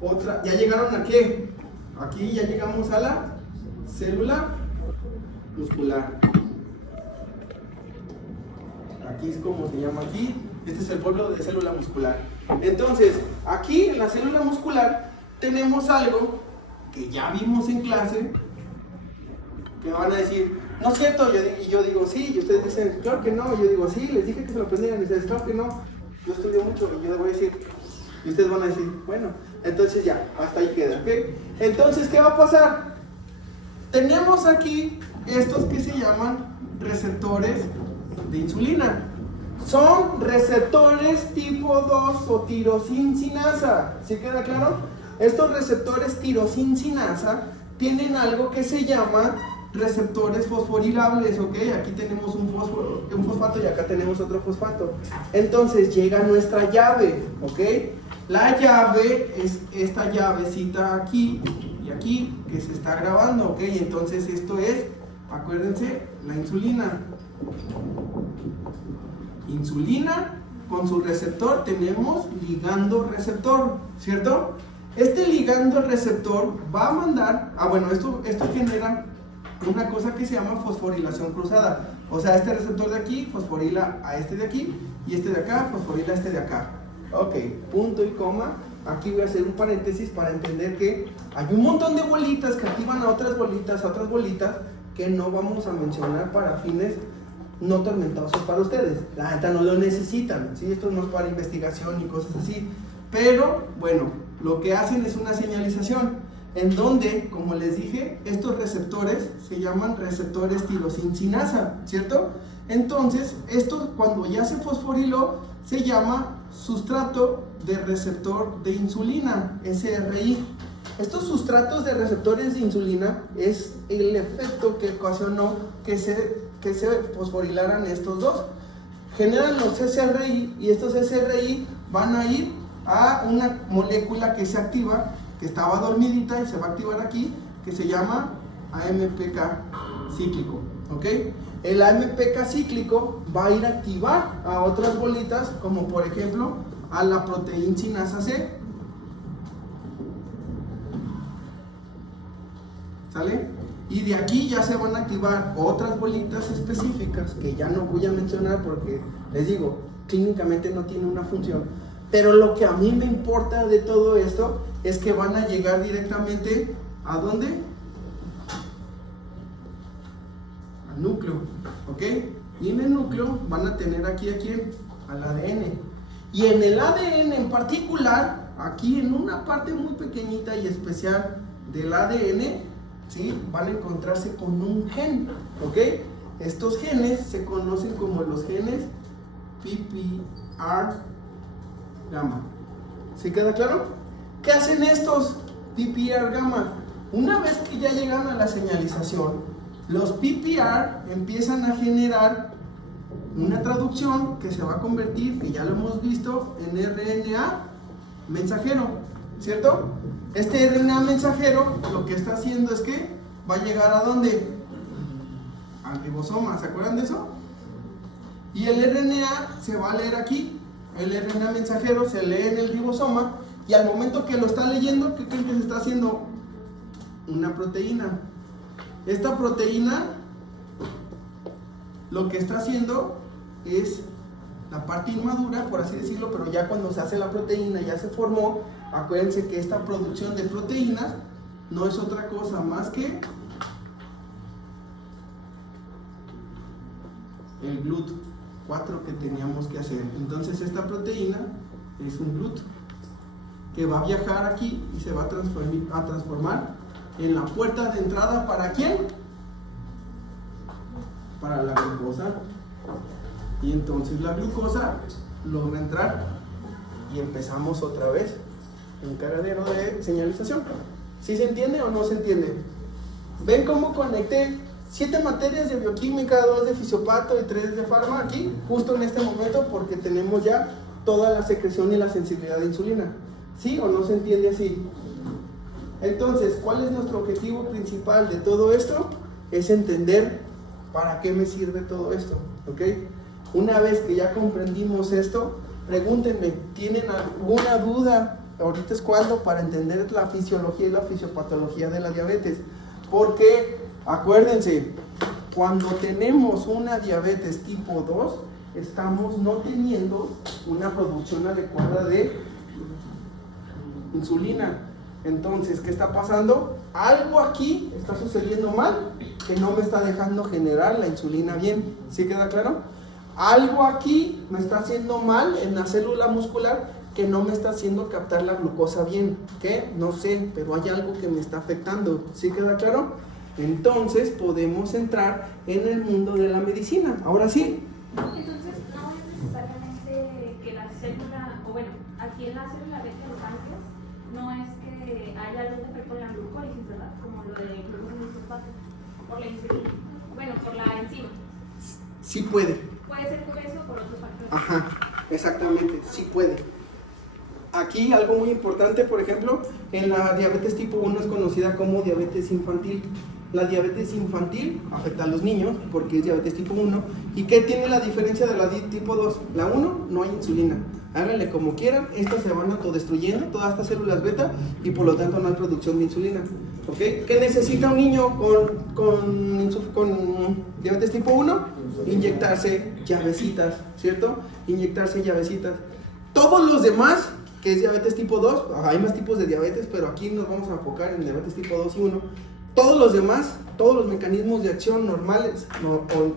otra. ¿Ya llegaron a qué? Aquí ya llegamos a la célula muscular. Aquí es como se llama aquí. Este es el pueblo de célula muscular. Entonces, aquí en la célula muscular tenemos algo que ya vimos en clase, que van a decir, no es cierto, y yo digo sí, y ustedes dicen, claro que no, y yo digo sí, les dije que se lo aprendieran, y ustedes, claro que no, yo estudio mucho, y yo les voy a decir, y ustedes van a decir, bueno, entonces ya, hasta ahí queda, ¿ok? Entonces, ¿qué va a pasar? Tenemos aquí estos que se llaman receptores de insulina. Son receptores tipo 2 o tirosincinasa. ¿Sí queda claro? Estos receptores tirosincinasa tienen algo que se llama receptores fosforilables, ¿ok? Aquí tenemos un fosfato y acá tenemos otro fosfato. Entonces llega nuestra llave, ¿ok? La llave es esta llavecita aquí y aquí que se está grabando, ¿ok? Entonces esto es, acuérdense, la insulina. Insulina con su receptor tenemos ligando receptor, ¿cierto? Este ligando receptor va a mandar, esto genera una cosa que se llama fosforilación cruzada. O sea, este receptor de aquí fosforila a este de aquí y este de acá fosforila a este de acá. Ok, punto y coma. Aquí voy a hacer un paréntesis para entender que hay un montón de bolitas que activan a otras bolitas que no vamos a mencionar para fines no tormentosos para ustedes. La neta no lo necesitan, ¿sí? Esto no es para investigación y cosas así. Pero, bueno, lo que hacen es una señalización en donde, como les dije, estos receptores se llaman receptores tirosincinasa, ¿cierto? Entonces, esto cuando ya se fosforiló se llama sustrato de receptor de insulina, SRI. Estos sustratos de receptores de insulina es el efecto que ocasionó que se fosforilaran estos dos. Generan los SRI y estos SRI van a ir a una molécula que se activa, que estaba dormidita y se va a activar aquí, que se llama AMPK cíclico, ¿ok? El AMPK cíclico va a ir a activar a otras bolitas, como por ejemplo a la proteína sinasa C. ¿Sale? Y de aquí ya se van a activar otras bolitas específicas que ya no voy a mencionar porque les digo, clínicamente no tiene una función. Pero lo que a mí me importa de todo esto es que van a llegar directamente ¿a dónde? Al núcleo, ¿ok? Y en el núcleo van a tener aquí ¿a quién? Al ADN. Y en el ADN en particular, aquí en una parte muy pequeñita y especial del ADN, ¿sí? Van a encontrarse con un gen, ¿ok? Estos genes se conocen como los genes PPR gamma. ¿Sí queda claro? ¿Qué hacen estos PPR gamma? Una vez que ya llegan a la señalización, los PPR empiezan a generar una traducción que se va a convertir, que ya lo hemos visto, en RNA mensajero, ¿cierto? Este RNA mensajero lo que está haciendo es que va a llegar ¿a dónde? Al ribosoma, ¿se acuerdan de eso? Y el RNA se va a leer aquí, el RNA mensajero se lee en el ribosoma y al momento que lo está leyendo, ¿qué creen que se está haciendo? Una proteína. Esta proteína lo que está haciendo es la parte inmadura, por así decirlo, pero ya cuando se hace la proteína, ya se formó. Acuérdense que esta producción de proteínas no es otra cosa más que el GLUT4 que teníamos que hacer. Entonces esta proteína es un GLUT que va a viajar aquí y se va a transformar en la puerta de entrada. ¿Para quién? Para la glucosa. Y entonces la glucosa logra entrar y empezamos otra vez un cagadero de señalización. ¿Sí se entiende o no se entiende? ¿Ven cómo conecté 7 materias de bioquímica, 2 de fisiopato y 3 de farma aquí? Justo en este momento, porque tenemos ya toda la secreción y la sensibilidad de insulina. ¿Sí o no se entiende así? Entonces, ¿cuál es nuestro objetivo principal de todo esto? Es entender para qué me sirve todo esto, ¿ok? Una vez que ya comprendimos esto, pregúntenme, ¿tienen alguna duda? Ahorita es cuando para entender la fisiología y la fisiopatología de la diabetes. Porque, acuérdense, cuando tenemos una diabetes tipo 2, estamos no teniendo una producción adecuada de insulina. Entonces, ¿qué está pasando? Algo aquí está sucediendo mal, que no me está dejando generar la insulina bien. ¿Sí queda claro? Algo aquí me está haciendo mal en la célula muscular, que no me está haciendo captar la glucosa bien. ¿Qué? No sé, pero hay algo que me está afectando. ¿Sí queda claro? Entonces podemos entrar en el mundo de la medicina. Ahora sí. Entonces no es necesariamente que la célula, o bueno, aquí en la célula beta del páncreas, no es que haya algún efecto en la glucólisis, ¿verdad? Como lo de glucosilfosfato, por la insulina. Bueno, por la enzima. Sí puede. Puede ser por eso o por otros factores. Ajá, exactamente, sí puede. Aquí algo muy importante, por ejemplo, en la diabetes tipo 1 es conocida como diabetes infantil. La diabetes infantil afecta a los niños porque es diabetes tipo 1. ¿Y qué tiene la diferencia de la tipo 2? La 1 no hay insulina. Háganle como quieran, estas se van autodestruyendo, todas estas células beta, y por lo tanto no hay producción de insulina. ¿Ok? ¿Qué necesita un niño con diabetes tipo 1? Inyectarse llavecitas, ¿cierto? Inyectarse llavecitas. Todos los demás, que es diabetes tipo 2, hay más tipos de diabetes, pero aquí nos vamos a enfocar en diabetes tipo 2 y 1. Todos los demás, todos los mecanismos de acción normales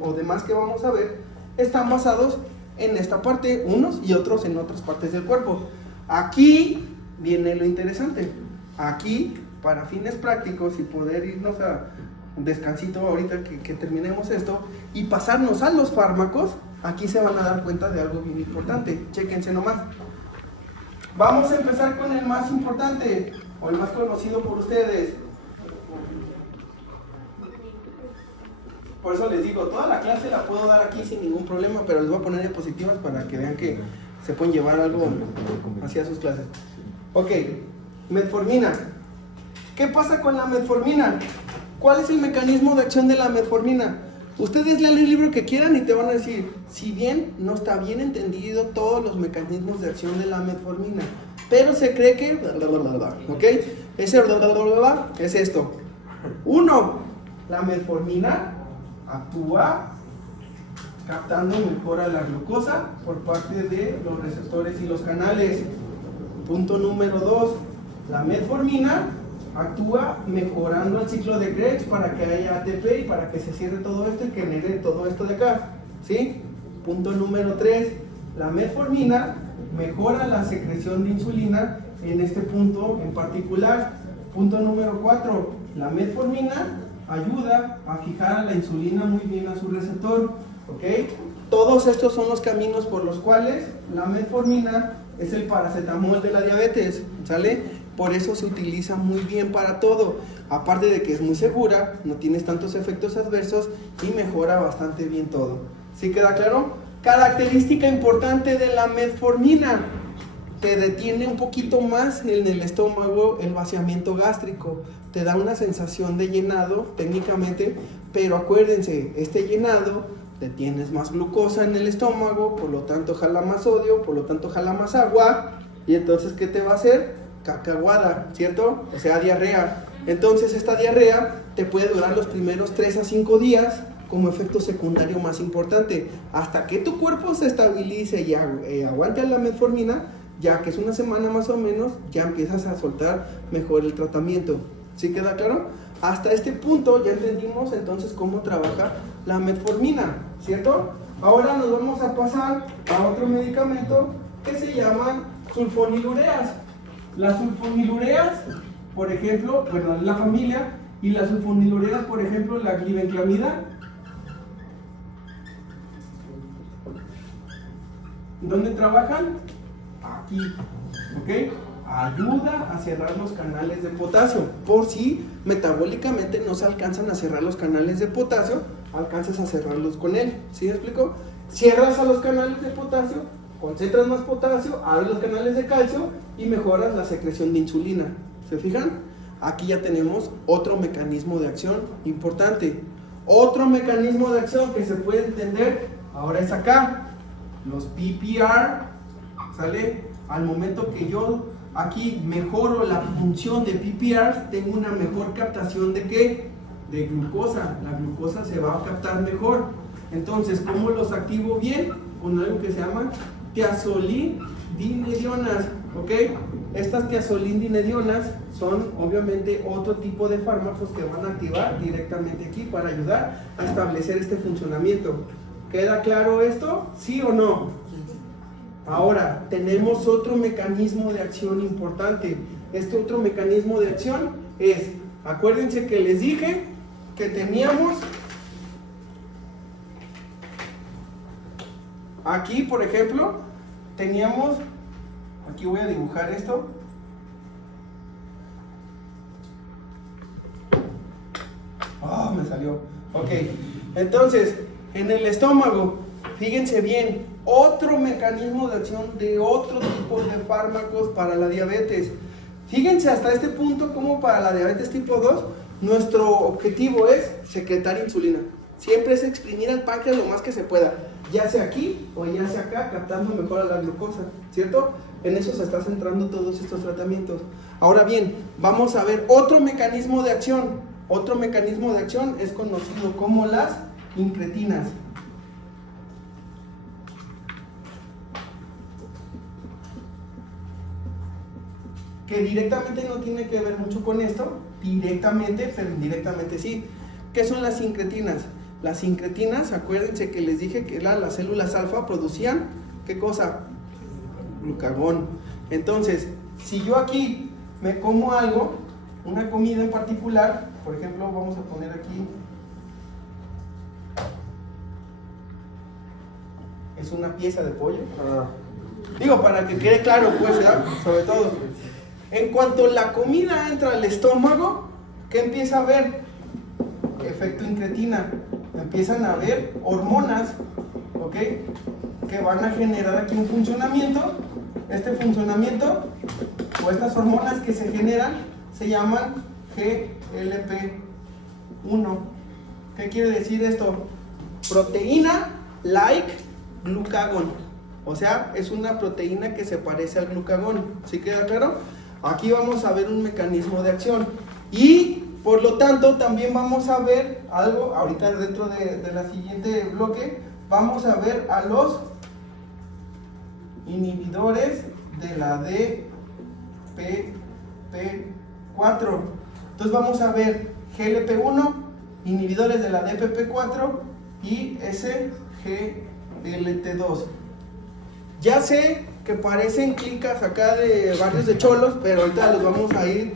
o demás que vamos a ver, están basados en esta parte, unos y otros en otras partes del cuerpo. Aquí viene lo interesante. Aquí, para fines prácticos y poder irnos a un descansito ahorita que terminemos esto y pasarnos a los fármacos, aquí se van a dar cuenta de algo bien importante. Chéquense nomás. Vamos a empezar con el más importante, o el más conocido por ustedes. Por eso les digo, toda la clase la puedo dar aquí sin ningún problema, pero les voy a poner diapositivas para que vean que se pueden llevar algo hacia sus clases. Ok, metformina. ¿Qué pasa con la metformina? ¿Cuál es el mecanismo de acción de la metformina? Ustedes leen el libro que quieran y te van a decir, si bien no está bien entendido todos los mecanismos de acción de la metformina, pero se cree que, ¿ok? Ese es esto. 1. La metformina actúa captando mejor a la glucosa por parte de los receptores y los canales. Punto número 2. La metformina actúa mejorando el ciclo de Krebs para que haya ATP y para que se cierre todo esto y que genere todo esto de acá, ¿sí? Punto número 3. La metformina mejora la secreción de insulina en este punto en particular. Punto número 4. La metformina ayuda a fijar la insulina muy bien a su receptor, ¿ok? Todos estos son los caminos por los cuales la metformina es el paracetamol de la diabetes, ¿sale? Por eso se utiliza muy bien para todo, aparte de que es muy segura, no tienes tantos efectos adversos y mejora bastante bien todo. ¿Sí queda claro? Característica importante de la metformina: te detiene un poquito más en el estómago el vaciamiento gástrico, te da una sensación de llenado técnicamente, pero acuérdense, este llenado, te tienes más glucosa en el estómago, por lo tanto jala más sodio, por lo tanto jala más agua, y entonces ¿qué te va a hacer? Cacahuada, ¿cierto? O sea, diarrea. Entonces esta diarrea te puede durar los primeros 3 a 5 días como efecto secundario más importante, hasta que tu cuerpo se estabilice y aguante la metformina, ya que es una semana más o menos, ya empiezas a soltar mejor el tratamiento. ¿Sí queda claro? Hasta este punto ya entendimos entonces cómo trabaja la metformina, ¿cierto? Ahora nos vamos a pasar a otro medicamento que se llama sulfonilureas. Las sulfonilureas, por ejemplo, bueno, es la familia, y las sulfonilureas, por ejemplo, la glibenclamida. ¿Dónde trabajan? Aquí, ¿ok? Ayuda a cerrar los canales de potasio. Por si metabólicamente no se alcanzan a cerrar los canales de potasio, alcanzas a cerrarlos con él. ¿Sí me explico? Cierras a los canales de potasio, concentras más potasio, abres los canales de calcio y mejoras la secreción de insulina. ¿Se fijan? Aquí ya tenemos otro mecanismo de acción importante. Otro mecanismo de acción que se puede entender ahora es acá. Los PPR, ¿sale? Al momento que yo aquí mejoro la función de PPR, tengo una mejor captación de ¿qué? De glucosa. La glucosa se va a captar mejor. Entonces, ¿cómo los activo bien? Con algo que se llama tiazolidinedionas, ¿ok? Estas tiazolidinedionas son obviamente otro tipo de fármacos que van a activar directamente aquí para ayudar a establecer este funcionamiento. ¿Queda claro esto? ¿Sí o no? Ahora, tenemos otro mecanismo de acción importante. Este otro mecanismo de acción es, acuérdense que les dije que teníamos aquí, por ejemplo, teníamos, aquí voy a dibujar esto. Me salió. Ok, entonces, en el estómago, fíjense bien, otro mecanismo de acción de otro tipo de fármacos para la diabetes. Fíjense hasta este punto como para la diabetes tipo 2, nuestro objetivo es secretar insulina. Siempre es exprimir al páncreas lo más que se pueda, ya sea aquí o ya sea acá, captando mejor a la glucosa, ¿cierto? En eso se está centrando todos estos tratamientos. Ahora bien, vamos a ver otro mecanismo de acción. Otro mecanismo de acción es conocido como las incretinas. Que directamente no tiene que ver mucho con esto, directamente, pero indirectamente sí. ¿Qué son las incretinas? Las incretinas, acuérdense que les dije que las células alfa producían, ¿qué cosa? Glucagón. Entonces, si yo aquí me como algo, una comida en particular, por ejemplo, vamos a poner aquí, es una pieza de pollo. Digo, para que quede claro, pues, ¿verdad? Sobre todo. En cuanto la comida entra al estómago, ¿qué empieza a haber? Efecto incretina. Empiezan a haber hormonas, ¿ok? Que van a generar aquí un funcionamiento. Este funcionamiento, o estas hormonas que se generan, se llaman GLP-1. ¿Qué quiere decir esto? Proteína like glucagón. O sea, es una proteína que se parece al glucagón. ¿Sí queda claro? Aquí vamos a ver un mecanismo de acción y por lo tanto también vamos a ver algo, ahorita dentro de la siguiente bloque, vamos a ver a los inhibidores de la DPP4. Entonces vamos a ver GLP-1, inhibidores de la DPP4 y SGLT2. Ya sé que parecen clicas acá de barrios de cholos, pero ahorita los vamos a ir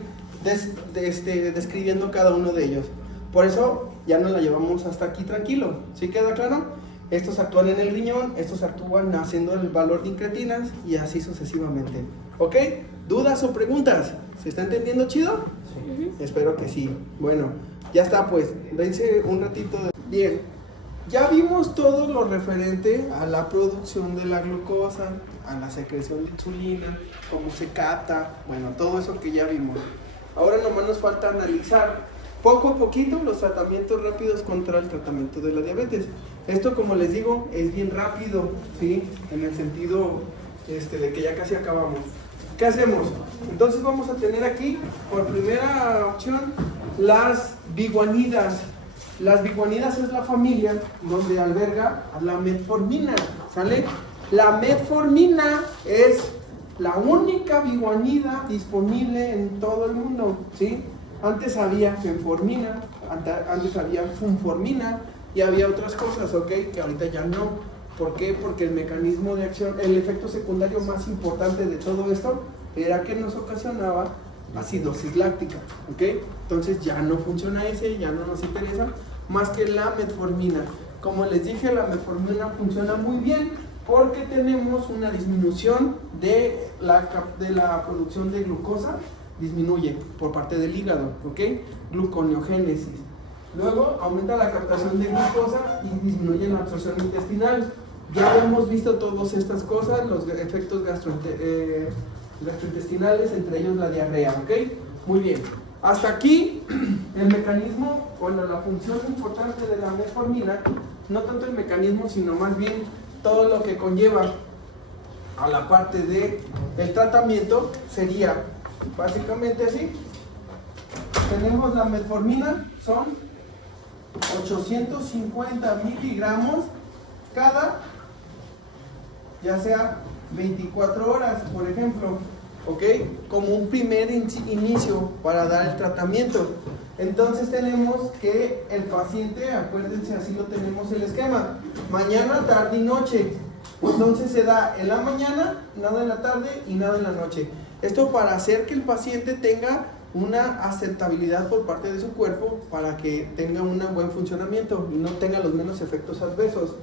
describiendo cada uno de ellos. Por eso ya nos la llevamos hasta aquí tranquilo. ¿Sí queda claro? Estos actúan en el riñón, estos actúan haciendo el valor de incretinas y así sucesivamente. ¿Ok? ¿Dudas o preguntas? ¿Se está entendiendo chido? Sí. Espero que sí. Bueno, ya está pues. Dense un ratito de... Bien. Ya vimos todo lo referente a la producción de la glucosa, a la secreción de insulina, cómo se capta, bueno, todo eso que ya vimos. Ahora nomás nos falta analizar poco a poquito los tratamientos rápidos contra el tratamiento de la diabetes. Esto, como les digo, es bien rápido, ¿sí? En el sentido de que ya casi acabamos. ¿Qué hacemos? Entonces vamos a tener aquí, por primera opción, las biguanidas. Las biguanidas es la familia donde alberga la metformina, ¿sale? La metformina es la única biguanida disponible en todo el mundo, ¿sí? Antes había fenformina, antes había funformina y había otras cosas, ¿ok? Que ahorita ya no. ¿Por qué? Porque el mecanismo de acción, el efecto secundario más importante de todo esto era que nos ocasionaba acidosis láctica, ¿ok? Entonces ya no funciona ese, ya no nos interesa más que la metformina. Como les dije, la metformina funciona muy bien porque tenemos una disminución de la producción de glucosa, disminuye por parte del hígado, ¿ok? Gluconeogénesis. Luego aumenta la captación de glucosa y disminuye la absorción intestinal. Ya hemos visto todas estas cosas, los efectos gastrointestinales, entre ellos la diarrea, ¿ok? Muy bien. Hasta aquí el mecanismo, bueno, la función importante de la metformina, no tanto el mecanismo, sino más bien todo lo que conlleva a la parte del tratamiento sería básicamente así. Tenemos la metformina, son 850 miligramos cada, ya sea 24 horas, por ejemplo, ¿ok? Como un primer inicio para dar el tratamiento. Entonces tenemos que el paciente, acuérdense, así lo tenemos el esquema, mañana, tarde y noche. Entonces se da en la mañana, nada en la tarde y nada en la noche. Esto para hacer que el paciente tenga una aceptabilidad por parte de su cuerpo, para que tenga un buen funcionamiento y no tenga los menos efectos adversos.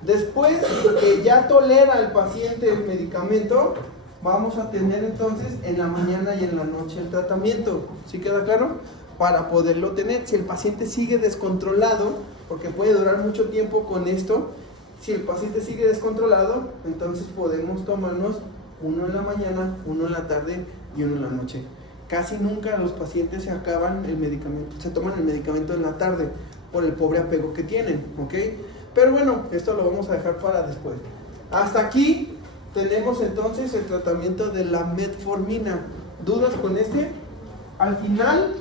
Después que ya tolera el paciente el medicamento, vamos a tener entonces en la mañana y en la noche el tratamiento. ¿Sí queda claro? Para poderlo tener. Si el paciente sigue descontrolado, porque puede durar mucho tiempo con esto, Si el paciente sigue descontrolado, entonces podemos tomarnos uno en la mañana, uno en la tarde y uno en la noche. Casi nunca los pacientes se acaban el medicamento, se toman el medicamento en la tarde por el pobre apego que tienen, ¿ok? Pero bueno, esto lo vamos a dejar para después. Hasta aquí tenemos entonces el tratamiento de la metformina. ¿Dudas con este? Al final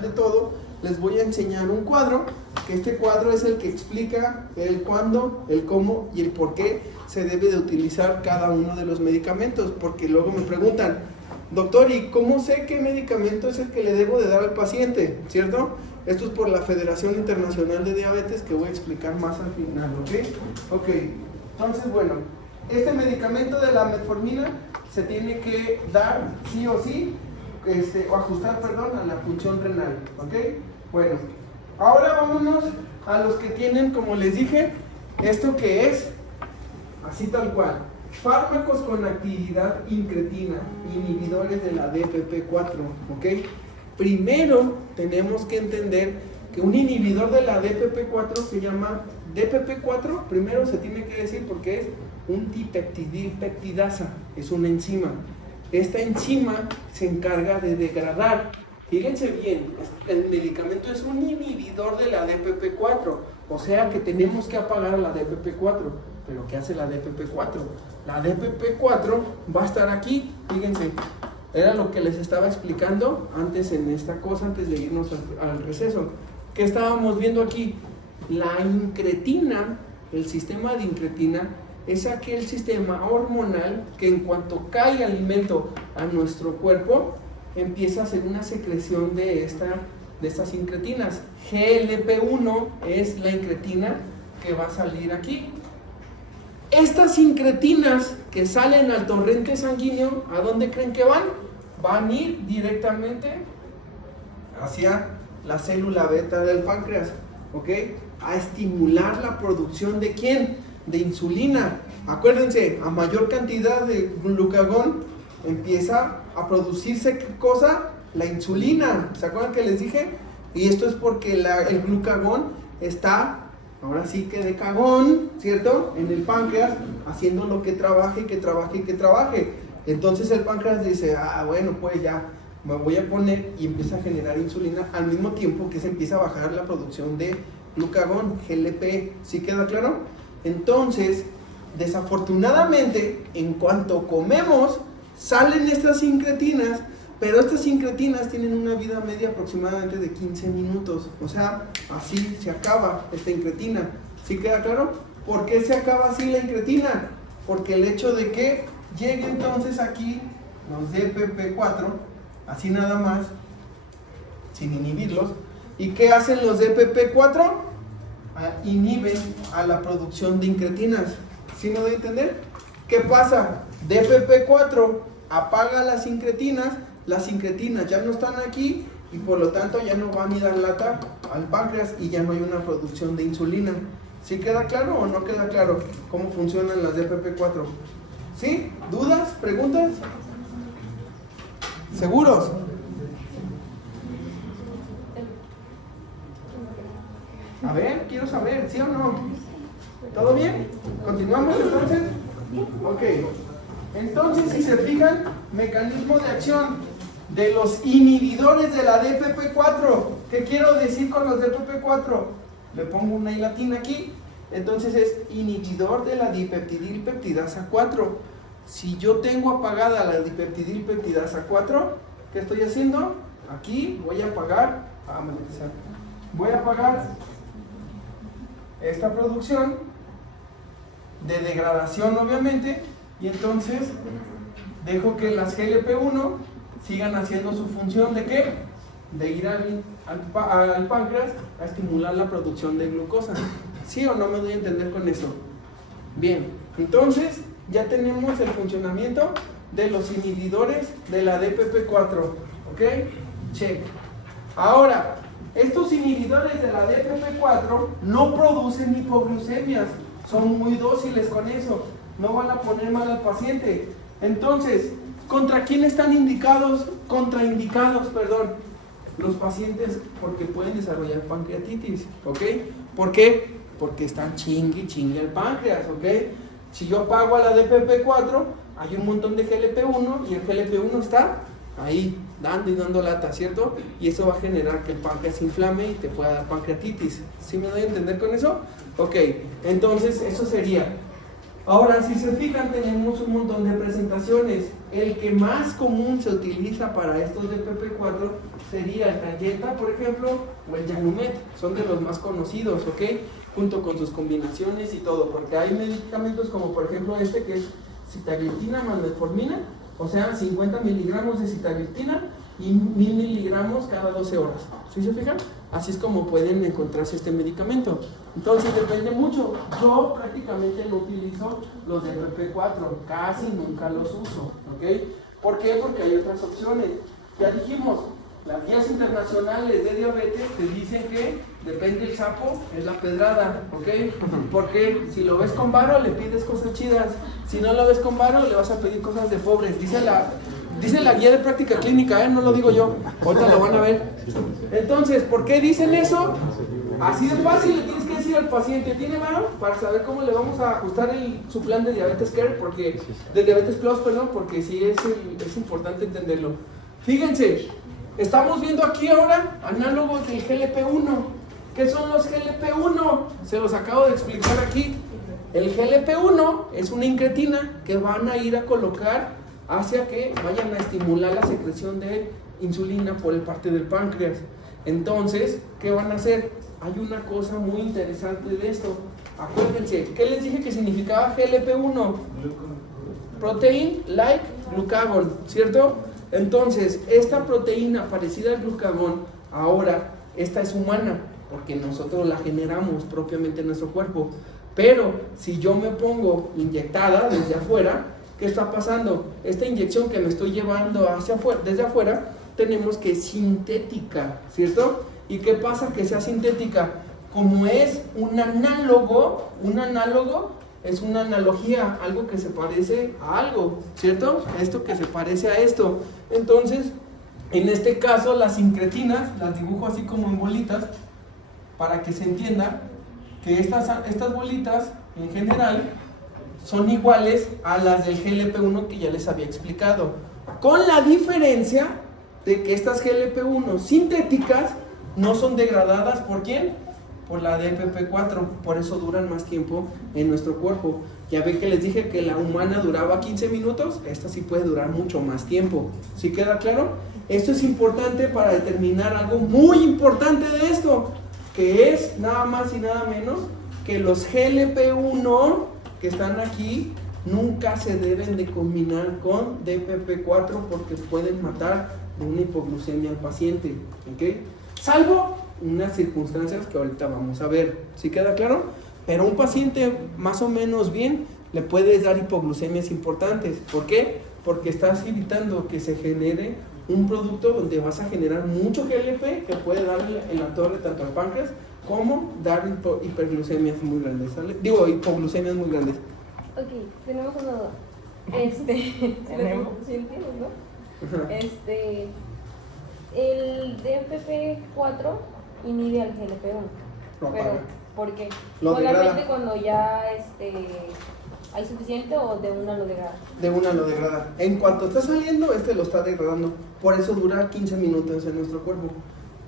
de todo, les voy a enseñar un cuadro, que este cuadro es el que explica el cuándo, el cómo y el por qué se debe de utilizar cada uno de los medicamentos, porque luego me preguntan, doctor, ¿y cómo sé qué medicamento es el que le debo de dar al paciente? ¿Cierto? Esto es por la Federación Internacional de Diabetes, que voy a explicar más al final, ¿ok? Ok, entonces bueno, este medicamento de la metformina se tiene que dar sí o sí, o ajustar, perdón, a la función renal, ¿ok? Bueno, ahora vámonos a los que tienen, como les dije, esto que es, así tal cual, fármacos con actividad incretina, inhibidores de la DPP4, ¿ok? Primero tenemos que entender que un inhibidor de la DPP4 se llama DPP4, primero se tiene que decir porque es un dipeptidilpeptidasa, es una enzima. Esta enzima se encarga de degradar, fíjense bien, el medicamento es un inhibidor de la DPP4, o sea que tenemos que apagar a la DPP4, pero ¿qué hace la DPP4? La DPP4 va a estar aquí, fíjense, era lo que les estaba explicando antes en esta cosa, antes de irnos al receso. ¿Qué estábamos viendo aquí? La incretina, el sistema de incretina, es aquel sistema hormonal que en cuanto cae alimento a nuestro cuerpo, empieza a hacer una secreción de estas incretinas. GLP-1 es la incretina que va a salir aquí. Estas incretinas que salen al torrente sanguíneo, ¿a dónde creen que van? Van a ir directamente hacia la célula beta del páncreas, ¿ok? A estimular la producción ¿de quién? De insulina. Acuérdense, a mayor cantidad de glucagón empieza a producirse ¿qué cosa? La insulina. ¿Se acuerdan que les dije? Y esto es porque el glucagón está, ahora sí que de cagón, ¿cierto? En el páncreas, haciendo lo que trabaje, que trabaje, que trabaje. Entonces el páncreas dice, bueno, pues ya me voy a poner, y empieza a generar insulina al mismo tiempo que se empieza a bajar la producción de glucagón, GLP. ¿Sí queda claro? Entonces, desafortunadamente, en cuanto comemos, salen estas incretinas, pero estas incretinas tienen una vida media aproximadamente de 15 minutos. O sea, así se acaba esta incretina. ¿Sí queda claro? ¿Por qué se acaba así la incretina? Porque el hecho de que llegue entonces aquí los DPP4, así nada más, sin inhibirlos. ¿Y qué hacen los DPP4? Inhiben a la producción de incretinas. ¿Sí me doy a entender? ¿Qué pasa? DPP4 apaga las incretinas ya no están aquí y por lo tanto ya no van a dar lata al páncreas y ya no hay una producción de insulina. ¿Sí queda claro o no queda claro cómo funcionan las DPP4? ¿Sí? ¿Dudas? ¿Preguntas? ¿Seguros? A ver, quiero saber, ¿sí o no? ¿Todo bien? ¿Continuamos entonces? Ok. Entonces, si se fijan, mecanismo de acción de los inhibidores de la DPP4. ¿Qué quiero decir con los DPP4? Le pongo una I latina aquí. Entonces es inhibidor de la dipeptidilpeptidasa 4. Si yo tengo apagada la dipeptidilpeptidasa 4, ¿qué estoy haciendo? Aquí voy a apagar, esta producción de degradación, obviamente, y entonces dejo que las GLP-1 sigan haciendo su función de ¿qué? De ir al páncreas a estimular la producción de glucosa. ¿Sí o no me doy a entender con eso? Bien, entonces ya tenemos el funcionamiento de los inhibidores de la DPP4, ¿ok? Check. Ahora, estos inhibidores de la DPP4 no producen hipoglucemias, son muy dóciles con eso, no van a poner mal al paciente. Entonces, ¿contra quién están contraindicados, Los pacientes porque pueden desarrollar pancreatitis, ¿ok? ¿Por qué? Porque están chingue el páncreas, ¿ok? Si yo pago a la DPP4, hay un montón de GLP-1 y el GLP-1 está ahí, dando y dando lata, ¿cierto? Y eso va a generar que el páncreas se inflame y te pueda dar pancreatitis. ¿Sí me doy a entender con eso? Ok, entonces eso sería. Ahora, si se fijan, tenemos un montón de presentaciones. El que más común se utiliza para estos DPP4 sería el Trayeta, por ejemplo, o el Yanumet. Son de los más conocidos, ¿ok? Junto con sus combinaciones y todo. Porque hay medicamentos como, por ejemplo, este que es sitagliptina más metformina. O sea, 50 miligramos de sitagliptina y 1000 miligramos cada 12 horas. ¿Sí se fijan? Así es como pueden encontrarse este medicamento. Entonces depende mucho. Yo prácticamente no utilizo los de DPP4, casi nunca los uso, ¿ok? ¿Por qué? Porque hay otras opciones. Ya dijimos, las guías internacionales de diabetes te dicen que depende el sapo, es la pedrada, ¿ok? Porque si lo ves con varo le pides cosas chidas, si no lo ves con varo le vas a pedir cosas de pobres. Dice la guía de práctica clínica, no lo digo yo, ahorita lo van a ver. Entonces, ¿por qué dicen eso? Así de fácil le tienes que decir al paciente, ¿tiene varo? Para saber cómo le vamos a ajustar su plan de Diabetes Care, porque de Diabetes Plus, perdón, porque sí es importante entenderlo. Fíjense, estamos viendo aquí ahora análogos del GLP-1. ¿Qué son los GLP-1? Se los acabo de explicar aquí. El GLP-1 es una incretina que van a ir a colocar hacia que vayan a estimular la secreción de insulina por el parte del páncreas. Entonces, ¿qué van a hacer? Hay una cosa muy interesante de esto. Acuérdense, ¿qué les dije que significaba GLP-1? Protein like glucagon, ¿cierto? Entonces, esta proteína parecida al glucagón, ahora, esta es humana, porque nosotros la generamos propiamente en nuestro cuerpo. Pero, si yo me pongo inyectada desde afuera, ¿qué está pasando? Esta inyección que me estoy llevando hacia afuera, desde afuera, tenemos que es sintética, ¿cierto? ¿Y qué pasa que sea sintética? Como es un análogo es una analogía, algo que se parece a algo, ¿cierto? Esto que se parece a esto. Entonces, en este caso, las incretinas, las dibujo así como en bolitas, para que se entienda que estas bolitas, en general, son iguales a las del GLP-1 que ya les había explicado, con la diferencia de que estas GLP-1 sintéticas no son degradadas ¿por quién? Por la DPP4, por eso duran más tiempo en nuestro cuerpo. Ya ven que les dije que la humana duraba 15 minutos, esta sí puede durar mucho más tiempo. ¿Sí queda claro? Esto es importante para determinar algo muy importante de esto, que es nada más y nada menos que los GLP-1 que están aquí nunca se deben de combinar con DPP4 porque pueden matar de una hipoglucemia al paciente, ¿ok? Salvo unas circunstancias que ahorita vamos a ver. ¿Sí queda claro? Pero un paciente más o menos bien le puedes dar hipoglucemias importantes. ¿Por qué? Porque estás evitando que se genere un producto donde vas a generar mucho GLP que puede darle en la torre tanto al páncreas como dar hiperglucemias muy grandes, ¿sale? Digo, hipoglucemias muy grandes. Ok, tenemos una duda. ¿Sí entiendes, no? Ajá. El DPP4 inhibe al GLP-1. Lo Pero, apaga. ¿por qué? Lo ¿Solamente degrada. cuando ya hay suficiente o de una lo degrada? De una lo degrada. En cuanto está saliendo, lo está degradando. Por eso dura 15 minutos en nuestro cuerpo.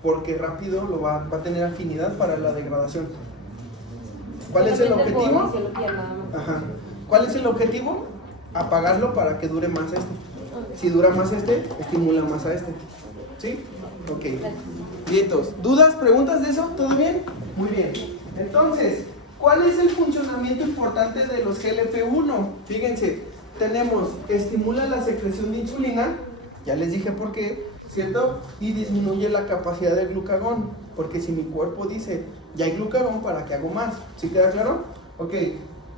Porque rápido va a tener afinidad para la degradación. ¿Cuál es el Solamente por objetivo? fisiología nada más. Ajá. ¿Cuál es el objetivo? Apagarlo para que dure más Si dura más estimula más a ¿Sí? Ok. Vientos. ¿Dudas, preguntas de eso? ¿Todo bien? Muy bien. Entonces, ¿cuál es el funcionamiento importante de los GLP-1? Fíjense, tenemos, estimula la secreción de insulina, ya les dije por qué, ¿cierto? Y disminuye la capacidad del glucagón, porque si mi cuerpo dice, ya hay glucagón, ¿para qué hago más? ¿Sí queda claro? Ok.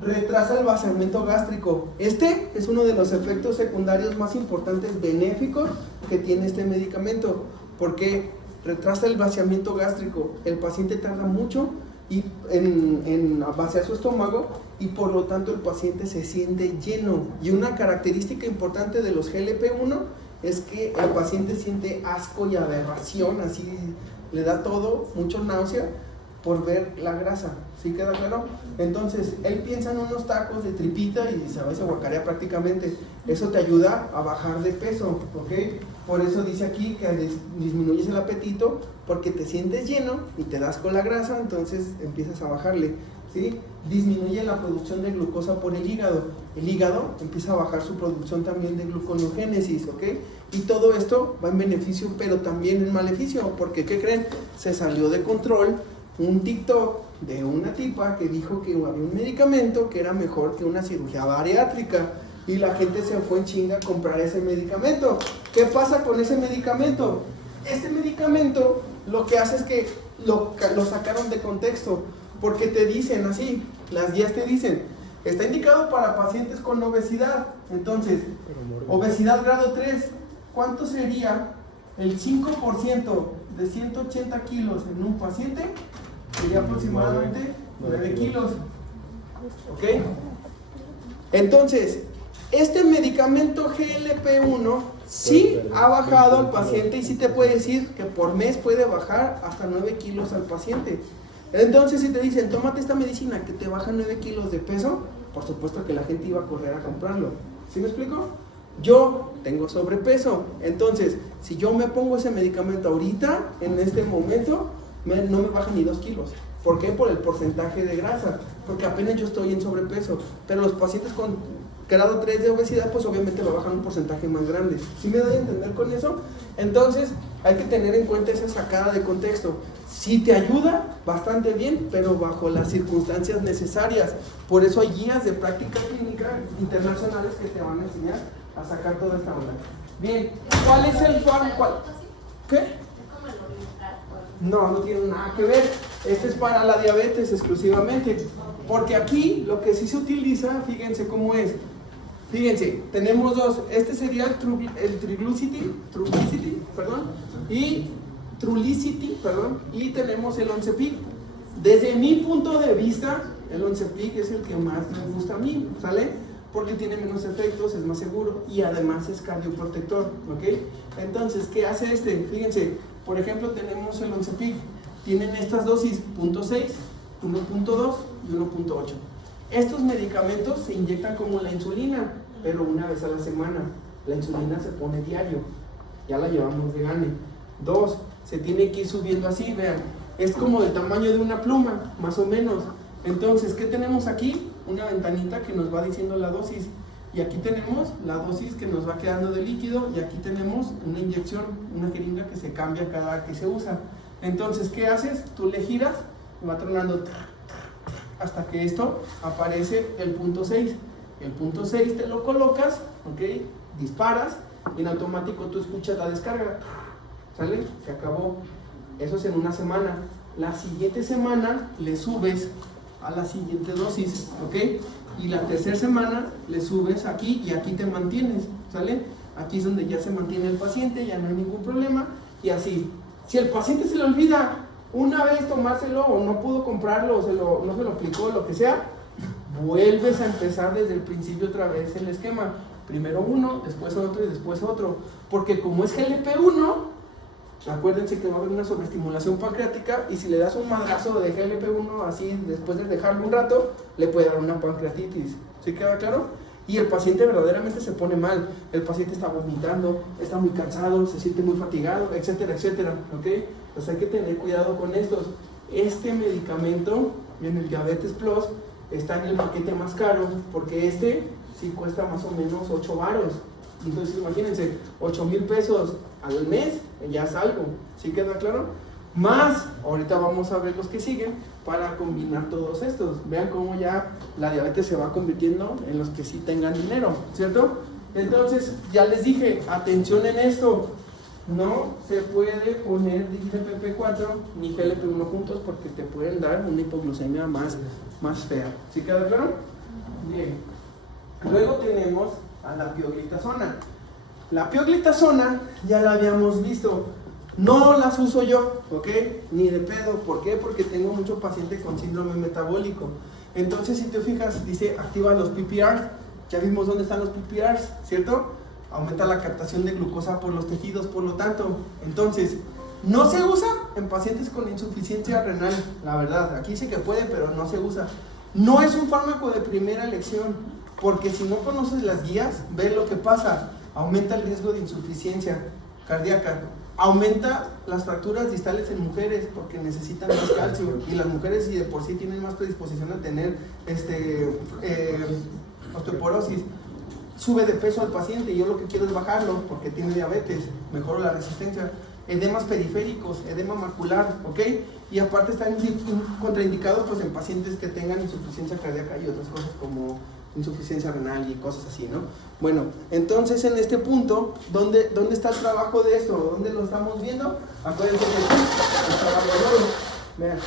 Retrasa el vaciamiento gástrico. Este es uno de los efectos secundarios más importantes benéficos que tiene este medicamento, porque retrasa el vaciamiento gástrico. El paciente tarda mucho en vaciar su estómago y por lo tanto el paciente se siente lleno. Y una característica importante de los GLP-1 es que el paciente siente asco y aberración, así le da todo, mucho náusea, por ver la grasa, ¿sí queda claro? Entonces, él piensa en unos tacos de tripita y se va y se guacarea prácticamente. Eso te ayuda a bajar de peso, ¿ok? Por eso dice aquí que disminuyes el apetito porque te sientes lleno y te das con la grasa, entonces empiezas a bajarle, ¿sí? Disminuye la producción de glucosa por el hígado. El hígado empieza a bajar su producción también de gluconeogénesis, ¿ok? Y todo esto va en beneficio, pero también en maleficio, porque ¿qué creen? Se salió de control un TikTok de una tipa que dijo que había un medicamento que era mejor que una cirugía bariátrica y la gente se fue en chinga a comprar ese medicamento. ¿Qué pasa con ese medicamento? Este medicamento lo que hace es que lo sacaron de contexto, porque te dicen así, las guías te dicen, está indicado para pacientes con obesidad. Entonces, obesidad grado 3, ¿cuánto sería el 5% de 180 kilos en un paciente? Sería aproximadamente 9 kilos. ¿Ok? Entonces, este medicamento GLP-1 sí ha bajado al paciente y sí te puede decir que por mes puede bajar hasta 9 kilos al paciente. Entonces, si te dicen, tómate esta medicina que te baja 9 kilos de peso, por supuesto que la gente iba a correr a comprarlo. ¿Sí me explico? Yo tengo sobrepeso, entonces, si yo me pongo ese medicamento ahorita, en este momento, no me baja ni 2 kilos. ¿Por qué? Por el porcentaje de grasa, porque apenas yo estoy en sobrepeso, pero los pacientes con grado 3 de obesidad, pues obviamente lo bajan un porcentaje más grande. ¿Sí me doy a entender con eso? Entonces, hay que tener en cuenta esa sacada de contexto. Sí te ayuda bastante bien, pero bajo las circunstancias necesarias. Por eso hay guías de práctica clínica internacionales que te van a enseñar a sacar toda esta onda. Bien, ¿cuál es el fármaco? ¿Qué? No tiene nada que ver. Este es para la diabetes exclusivamente. Porque aquí lo que sí se utiliza, fíjense cómo es. Fíjense, tenemos dos. Este sería el Trulicity, y tenemos el Oncepic. Desde mi punto de vista, el Oncepic es el que más me gusta a mí, ¿sale? Porque tiene menos efectos, es más seguro y además es cardioprotector, ¿ok? Entonces, ¿qué hace este? Fíjense, por ejemplo, tenemos el Oncepic. Tienen estas dosis, 0.6, 1.2 y 1.8. Estos medicamentos se inyectan como la insulina, pero una vez a la semana. La insulina se pone diario, ya la llevamos de gane. 2, se tiene que ir subiendo así, vean, es como del tamaño de una pluma, más o menos. Entonces, ¿qué tenemos aquí? Una ventanita que nos va diciendo la dosis. Y aquí tenemos la dosis que nos va quedando de líquido, y aquí tenemos una inyección, una jeringa que se cambia cada que se usa. Entonces, ¿qué haces? Tú le giras, va tronando hasta que esto aparece el punto 6. El punto 6 te lo colocas, ¿ok? Disparas y en automático tú escuchas la descarga. ¿Sale? Se acabó. Eso es en una semana. La siguiente semana le subes a la siguiente dosis, ¿ok? Y la tercera semana le subes aquí y aquí te mantienes, ¿sale? Aquí es donde ya se mantiene el paciente, ya no hay ningún problema y así. Si el paciente se le olvida una vez tomárselo o no pudo comprarlo o no se lo aplicó, lo que sea, vuelves a empezar desde el principio otra vez el esquema. Primero uno, después otro y después otro. Porque como es GLP-1, acuérdense que va a haber una sobreestimulación pancreática y si le das un madrazo de GLP-1 así después de dejarlo un rato, le puede dar una pancreatitis. ¿Sí queda claro? Y el paciente verdaderamente se pone mal. El paciente está vomitando, está muy cansado, se siente muy fatigado, etcétera, etcétera. ¿Ok? Pues hay que tener cuidado con estos. Este medicamento, en el Diabetes Plus, está en el paquete más caro, porque este sí cuesta más o menos 8 varos. Entonces imagínense, 8,000 pesos al mes, ya es algo. ¿Sí queda claro? Más, ahorita vamos a ver los que siguen para combinar todos estos. Vean cómo ya la diabetes se va convirtiendo en los que sí tengan dinero, ¿cierto? Entonces, ya les dije, atención en esto. No se puede poner DGPP4 ni GLP-1 juntos porque te pueden dar una hipoglucemia más fea. ¿Sí queda claro? Bien. Luego tenemos a la pioglitazona. La pioglitazona ya la habíamos visto. No las uso yo, ¿ok? Ni de pedo. ¿Por qué? Porque tengo muchos pacientes con síndrome metabólico. Entonces, si te fijas, dice activa los PPRs. Ya vimos dónde están los PPRs, ¿cierto? Aumenta la captación de glucosa por los tejidos, por lo tanto. Entonces, No se usa en pacientes con insuficiencia renal, la verdad. Aquí sí que puede, pero no se usa. No es un fármaco de primera elección, porque si no conoces las guías, ve lo que pasa. Aumenta el riesgo de insuficiencia cardíaca. Aumenta las fracturas distales en mujeres porque necesitan más calcio. Y las mujeres, si de por sí tienen más predisposición a tener osteoporosis, sube de peso al paciente y yo lo que quiero es bajarlo porque tiene diabetes, mejoro la resistencia. Edemas periféricos, edema macular, ¿ok? Y aparte está contraindicado pues en pacientes que tengan insuficiencia cardíaca y otras cosas como insuficiencia renal y cosas así, ¿no? Bueno, entonces en este punto, ¿dónde está el trabajo de eso? ¿Dónde lo estamos viendo? Acuérdense que aquí está el vean.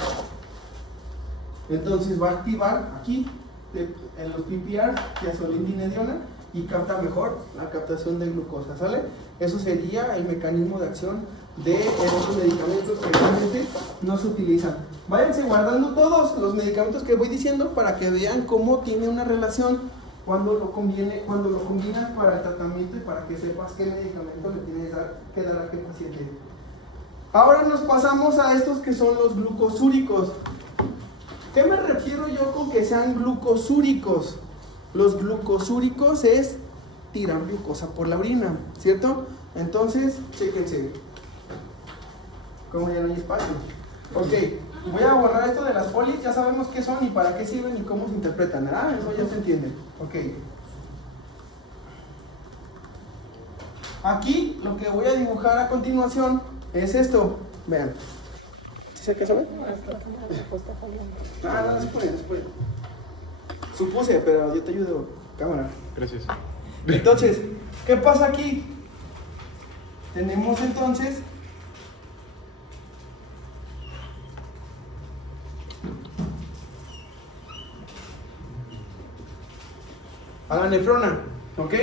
Entonces va a activar aquí en los PPR, tiazolindinediona, y capta mejor la captación de glucosa, ¿sale? Eso sería el mecanismo de acción de esos medicamentos que realmente no se utilizan. Váyanse guardando todos los medicamentos que voy diciendo para que vean cómo tiene una relación cuando lo combinas para el tratamiento y para que sepas qué medicamento le tienes que dar a qué paciente. Ahora nos pasamos a estos que son los glucosúricos. ¿Qué me refiero yo con que sean glucosúricos? Los glucosúricos es tirar glucosa por la orina, ¿cierto? Entonces, chéquense. Como ya no hay espacio. Ok, voy a borrar esto de las polis, ya sabemos qué son y para qué sirven y cómo se interpretan, ¿verdad? Eso ya se entiende. Ok. Aquí lo que voy a dibujar a continuación es esto. Vean. ¿Sí sé qué saben? No se puede, no se puede. Supuse, pero yo te ayudo. Cámara. Gracias. Entonces, ¿qué pasa aquí? Tenemos entonces a la nefrona, ¿ok?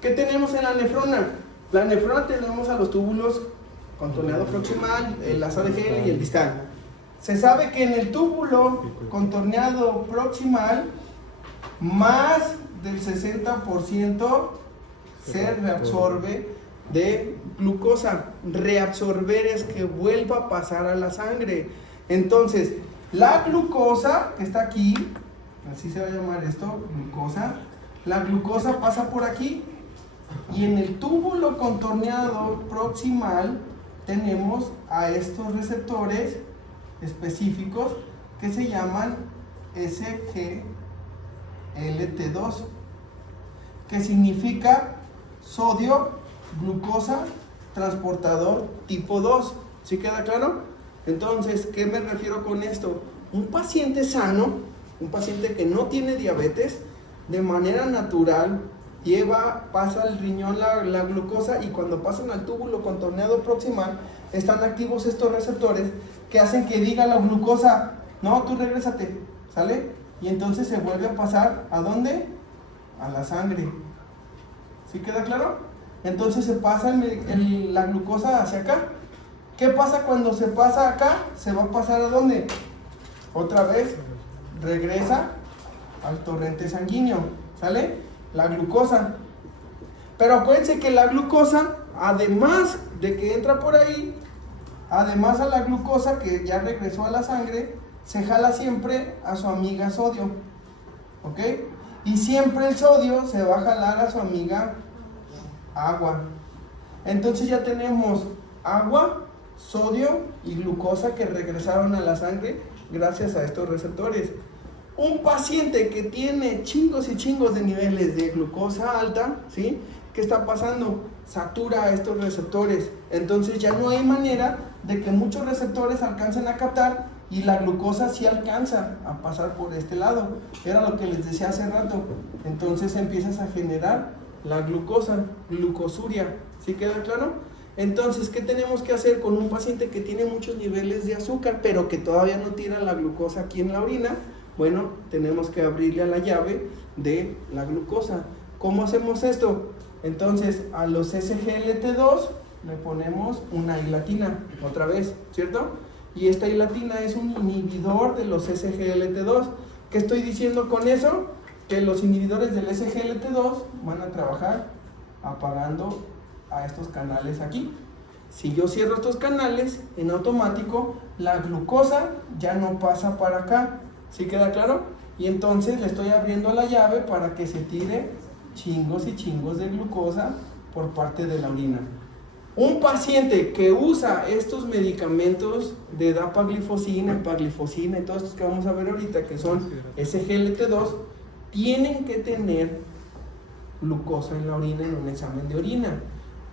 ¿Qué tenemos en la nefrona? La nefrona tenemos a los túbulos contorneado proximal, el asa de Henle y el distal. Se sabe que en el túbulo contorneado proximal, más del 60% se reabsorbe de glucosa. Reabsorber es que vuelva a pasar a la sangre. Entonces, la glucosa que está aquí, así se va a llamar esto, glucosa, la glucosa pasa por aquí y en el túbulo contorneado proximal tenemos a estos receptores específicos que se llaman SGLT2, que significa sodio, glucosa, transportador tipo 2. ¿Sí queda claro? Entonces, ¿qué me refiero con esto? Un paciente sano, un paciente que no tiene diabetes, de manera natural pasa al riñón la glucosa y cuando pasan al túbulo contorneado proximal están activos estos receptores que hacen que diga la glucosa, no, tú regrésate, ¿sale? Y entonces se vuelve a pasar, ¿a dónde? A la sangre. ¿Sí queda claro? Entonces se pasa la glucosa hacia acá. ¿Qué pasa cuando se pasa acá? Se va a pasar ¿a dónde? Otra vez regresa al torrente sanguíneo, ¿sale? La glucosa. Pero acuérdense que la glucosa, además de que entra por ahí, además a la glucosa que ya regresó a la sangre, se jala siempre a su amiga sodio, ¿ok? Y siempre el sodio se va a jalar a su amiga agua. Entonces ya tenemos agua, sodio y glucosa que regresaron a la sangre gracias a estos receptores. Un paciente que tiene chingos y chingos de niveles de glucosa alta, ¿sí? ¿Qué está pasando? Satura a estos receptores. Entonces ya no hay manera de que muchos receptores alcancen a captar y la glucosa sí alcanza a pasar por este lado. Era lo que les decía hace rato. Entonces empiezas a generar la glucosa, glucosuria. ¿Sí queda claro? Entonces, ¿qué tenemos que hacer con un paciente que tiene muchos niveles de azúcar, pero que todavía no tira la glucosa aquí en la orina? Bueno, tenemos que abrirle a la llave de la glucosa. ¿Cómo hacemos esto? Entonces, a los SGLT2 le ponemos una hilatina, otra vez, ¿cierto? Y esta hilatina es un inhibidor de los SGLT2. ¿Qué estoy diciendo con eso? Que los inhibidores del SGLT2 van a trabajar apagando a estos canales aquí. Si yo cierro estos canales, en automático la glucosa ya no pasa para acá. ¿Sí queda claro? Y entonces le estoy abriendo la llave para que se tire chingos y chingos de glucosa por parte de la orina. Un paciente que usa estos medicamentos de dapaglifosina, empaglifosina y todos estos que vamos a ver ahorita, que son SGLT2, tienen que tener glucosa en la orina en un examen de orina.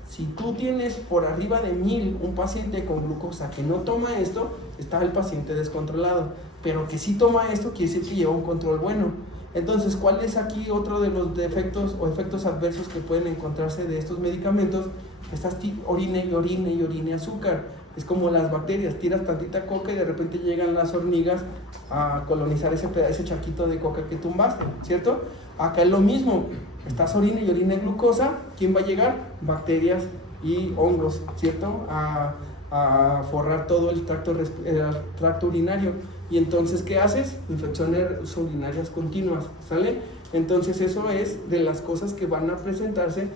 Si tú tienes por arriba de 1000 un paciente con glucosa que no toma esto, está el paciente descontrolado, pero que sí toma esto quiere decir que lleva un control bueno. Entonces, ¿cuál es aquí otro de los defectos o efectos adversos que pueden encontrarse de estos medicamentos? Estás orine y orine y orine azúcar. Es como las bacterias, tiras tantita coca y de repente llegan las hormigas a colonizar ese chaquito de coca que tumbaste, ¿cierto? Acá es lo mismo, estás orine y orine glucosa, ¿quién va a llegar? Bacterias y hongos, ¿cierto? A forrar todo el tracto urinario. Y entonces, ¿qué haces? Infecciones urinarias continuas, ¿sale? Entonces eso es de las cosas que van a presentarse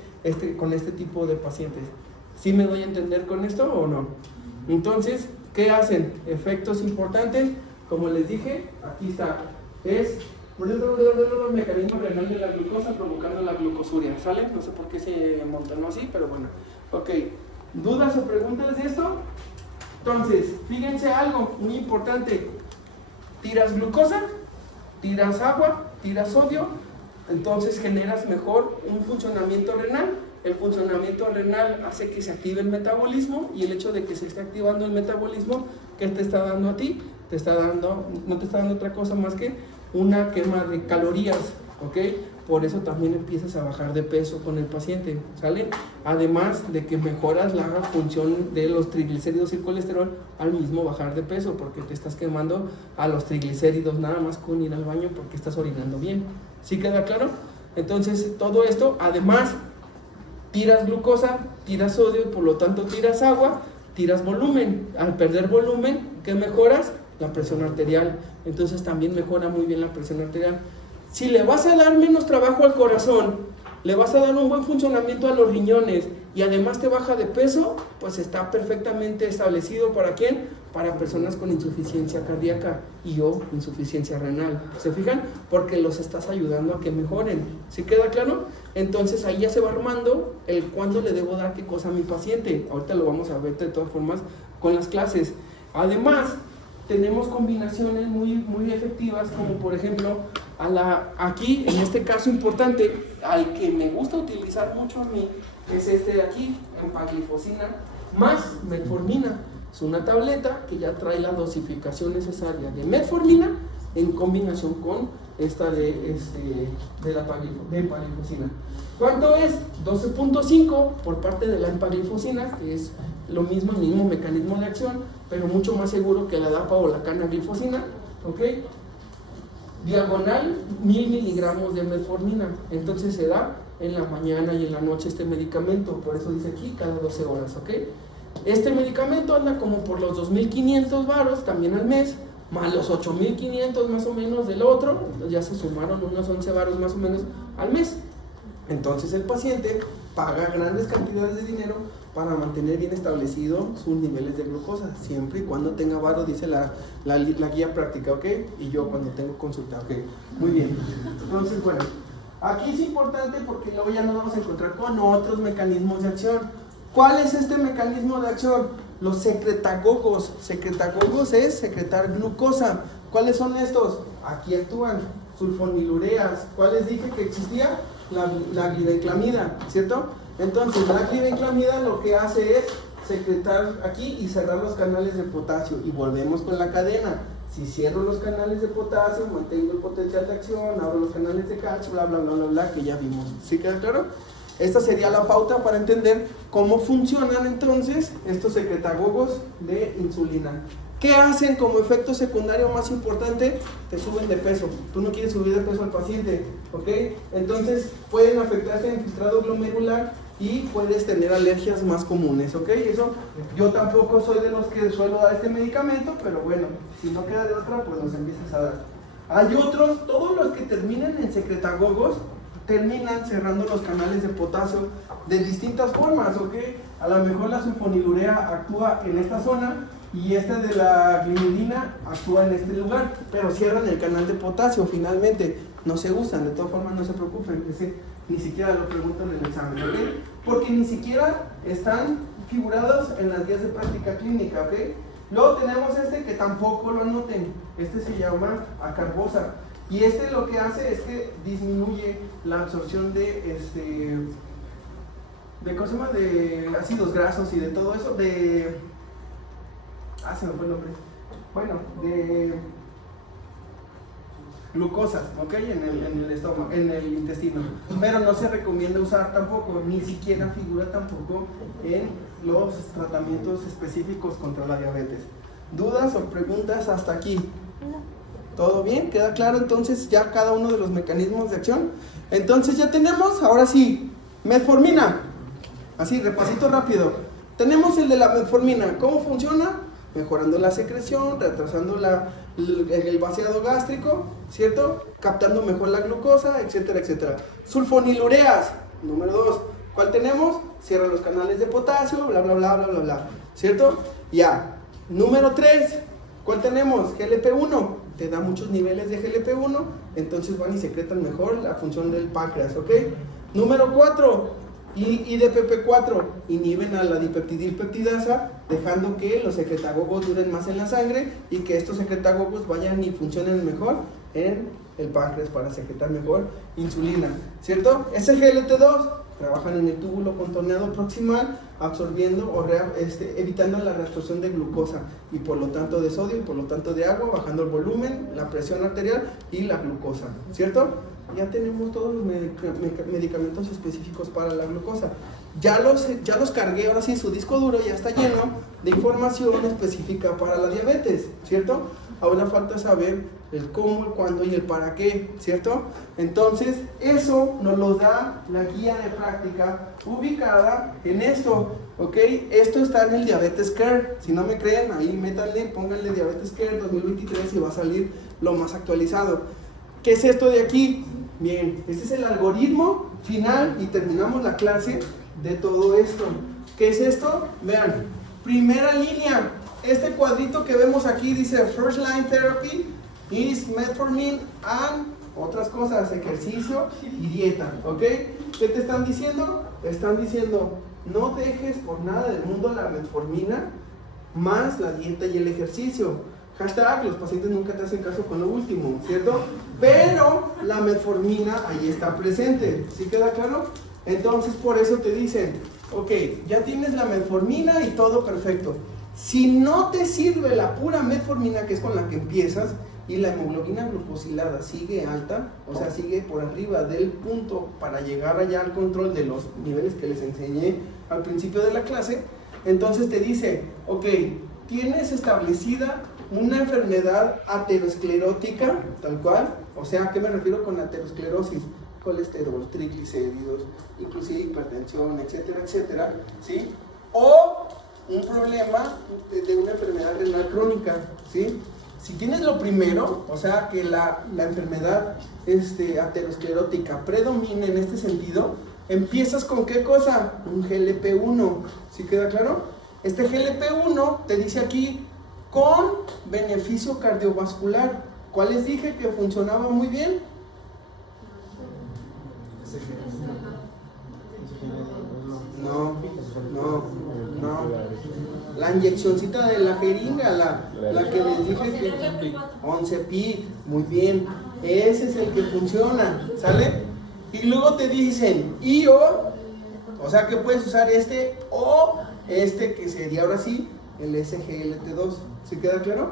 con este tipo de pacientes. ¿Sí me doy a entender con esto o no? Entonces, ¿qué hacen? Efectos importantes, como les dije, aquí está, es el mecanismo renal de la glucosa provocando la glucosuria, ¿sale? No sé por qué se montan así, pero bueno. Ok, ¿dudas o preguntas de esto? Entonces, fíjense algo muy importante. Tiras glucosa, tiras agua, tiras sodio, entonces generas mejor un funcionamiento renal. El funcionamiento renal hace que se active el metabolismo, y el hecho de que se esté activando el metabolismo, ¿qué te está dando a ti? No te está dando otra cosa más que una quema de calorías, ¿ok? Por eso también empiezas a bajar de peso con el paciente, ¿sale? Además de que mejoras la función de los triglicéridos y el colesterol al mismo bajar de peso, porque te estás quemando a los triglicéridos nada más con ir al baño porque estás orinando bien. ¿Sí queda claro? Entonces, todo esto, además, tiras glucosa, tiras sodio, por lo tanto tiras agua, tiras volumen. Al perder volumen, ¿qué mejoras? La presión arterial. Entonces también mejora muy bien la presión arterial. Si le vas a dar menos trabajo al corazón, le vas a dar un buen funcionamiento a los riñones y además te baja de peso, pues está perfectamente establecido. ¿Para quién? Para personas con insuficiencia cardíaca o insuficiencia renal. ¿Se fijan? Porque los estás ayudando a que mejoren. ¿Sí queda claro? Entonces ahí ya se va armando el cuándo le debo dar qué cosa a mi paciente. Ahorita lo vamos a ver de todas formas con las clases. Además, tenemos combinaciones muy efectivas, como por ejemplo, aquí, en este caso importante, al que me gusta utilizar mucho a mí, es este de aquí, empaglifosina más metformina. Es una tableta que ya trae la dosificación necesaria de metformina en combinación con esta de empaglifosina. ¿Cuánto es? 12.5 por parte de la empaglifosina, que es lo mismo, el mismo mecanismo de acción, pero mucho más seguro que la DAPA o la canaglifosina, ¿ok? Diagonal, 1000 miligramos de metformina. Entonces se da en la mañana y en la noche este medicamento, por eso dice aquí cada 12 horas, ¿ok? Este medicamento anda como por los 2.500 varos también al mes, más los 8.500 más o menos del otro, entonces ya se sumaron unos 11 varos más o menos al mes. Entonces el paciente paga grandes cantidades de dinero para mantener bien establecido sus niveles de glucosa, siempre y cuando tenga varo, dice la guía práctica, ¿ok? Y yo cuando tengo consulta, ¿ok? Muy bien. Entonces, bueno, aquí es importante porque luego ya nos vamos a encontrar con otros mecanismos de acción. ¿Cuál es este mecanismo de acción? Los secretagogos. Secretagogos es secretar glucosa. ¿Cuáles son estos? Aquí actúan sulfonilureas. ¿Cuál les dije que existía? La glibenclamida, ¿cierto? Entonces la glibenclamida lo que hace es secretar aquí y cerrar los canales de potasio, y volvemos con la cadena. Si cierro los canales de potasio, mantengo el potencial de acción, abro los canales de calcio, bla bla bla bla bla, que ya vimos. ¿Sí queda claro? Esta sería la pauta para entender cómo funcionan entonces estos secretagogos de insulina. ¿Qué hacen como efecto secundario más importante? Te suben de peso. Tú no quieres subir de peso al paciente, ¿ok? Entonces pueden afectarte en filtrado glomerular y puedes tener alergias más comunes, ¿ok? Eso, yo tampoco soy de los que suelo dar este medicamento, pero bueno, si no queda de otra, pues los empiezas a dar. Hay otros, todos los que terminan en secretagogos, terminan cerrando los canales de potasio de distintas formas, ¿ok? A lo mejor la sulfonilurea actúa en esta zona y esta de la glicidina actúa en este lugar, pero cierran el canal de potasio finalmente, no se usan, de todas formas no se preocupen, ni siquiera lo preguntan en el examen, ¿ok? Porque ni siquiera están figurados en las guías de práctica clínica, ¿ok? Luego tenemos este que tampoco lo anoten, este se llama acarbosa, y este lo que hace es que disminuye la absorción de ¿cómo se llama? De ácidos grasos y de todo eso, se me fue el nombre, bueno, de glucosas, ¿ok? En el estómago, en el intestino, pero no se recomienda usar tampoco, ni siquiera figura tampoco en los tratamientos específicos contra la diabetes. ¿Dudas o preguntas hasta aquí? ¿Todo bien? ¿Queda claro entonces ya cada uno de los mecanismos de acción? Entonces ya tenemos, ahora sí, metformina. Así, repasito rápido. Tenemos el de la metformina. ¿Cómo funciona? Mejorando la secreción, retrasando el vaciado gástrico, ¿cierto? Captando mejor la glucosa, etcétera, etcétera. Sulfonilureas, número 2. ¿Cuál tenemos? Cierra los canales de potasio, bla, bla, bla, bla, bla, bla. ¿Cierto? Ya. Número 3. ¿Cuál tenemos? GLP-1. Te da muchos niveles de GLP-1, entonces van y secretan mejor la función del páncreas, ¿ok? Número 4. IDPP-4 inhiben a la dipeptidilpeptidasa, dejando que los secretagogos duren más en la sangre y que estos secretagogos vayan y funcionen mejor en el páncreas para secretar mejor insulina, ¿cierto? SGLT2 trabajan en el túbulo contorneado proximal, absorbiendo o evitando la reabsorción de glucosa y por lo tanto de sodio y por lo tanto de agua, bajando el volumen, la presión arterial y la glucosa, ¿cierto? Ya tenemos todos los medicamentos específicos para la glucosa. Ya los cargué, ahora sí, su disco duro ya está lleno de información específica para la diabetes, ¿cierto? Ahora falta saber el cómo, el cuándo y el para qué, ¿cierto? Entonces, eso nos lo da la guía de práctica ubicada en esto, ¿ok? Esto está en el Diabetes Care. Si no me creen, ahí métanle, pónganle Diabetes Care 2023 y va a salir lo más actualizado. ¿Qué es esto de aquí? Bien, este es el algoritmo final y terminamos la clase de todo esto. ¿Qué es esto? Vean, primera línea, este cuadrito que vemos aquí dice First Line Therapy is metformin and otras cosas, ejercicio y dieta, ¿ok? ¿Qué te están diciendo? Están diciendo, no dejes por nada del mundo la metformina más la dieta y el ejercicio. Hashtag, los pacientes nunca te hacen caso con lo último, ¿cierto? Pero la metformina ahí está presente, ¿sí queda claro? Entonces por eso te dicen, ok, ya tienes la metformina y todo perfecto. Si no te sirve la pura metformina, que es con la que empiezas, y la hemoglobina glucosilada sigue alta, o sea, sigue por arriba del punto para llegar allá al control de los niveles que les enseñé al principio de la clase, entonces te dice, ok, tienes establecida una enfermedad aterosclerótica, tal cual, o sea, ¿a qué me refiero con aterosclerosis? Colesterol, triglicéridos, inclusive hipertensión, etcétera, etcétera, ¿sí? O un problema de una enfermedad renal crónica, ¿sí? Si tienes lo primero, o sea, que la enfermedad aterosclerótica predomina en este sentido, empiezas con ¿qué cosa? Un GLP-1, ¿sí queda claro? Este GLP-1 te dice aquí, con beneficio cardiovascular. ¿Cuál les dije que funcionaba muy bien? No. La inyeccióncita de la jeringa, la que les dije que 11 pi, muy bien. Ese es el que funciona, ¿sale? Y luego te dicen o sea que puedes usar este o este que sería ahora sí el SGLT2, ¿sí queda claro?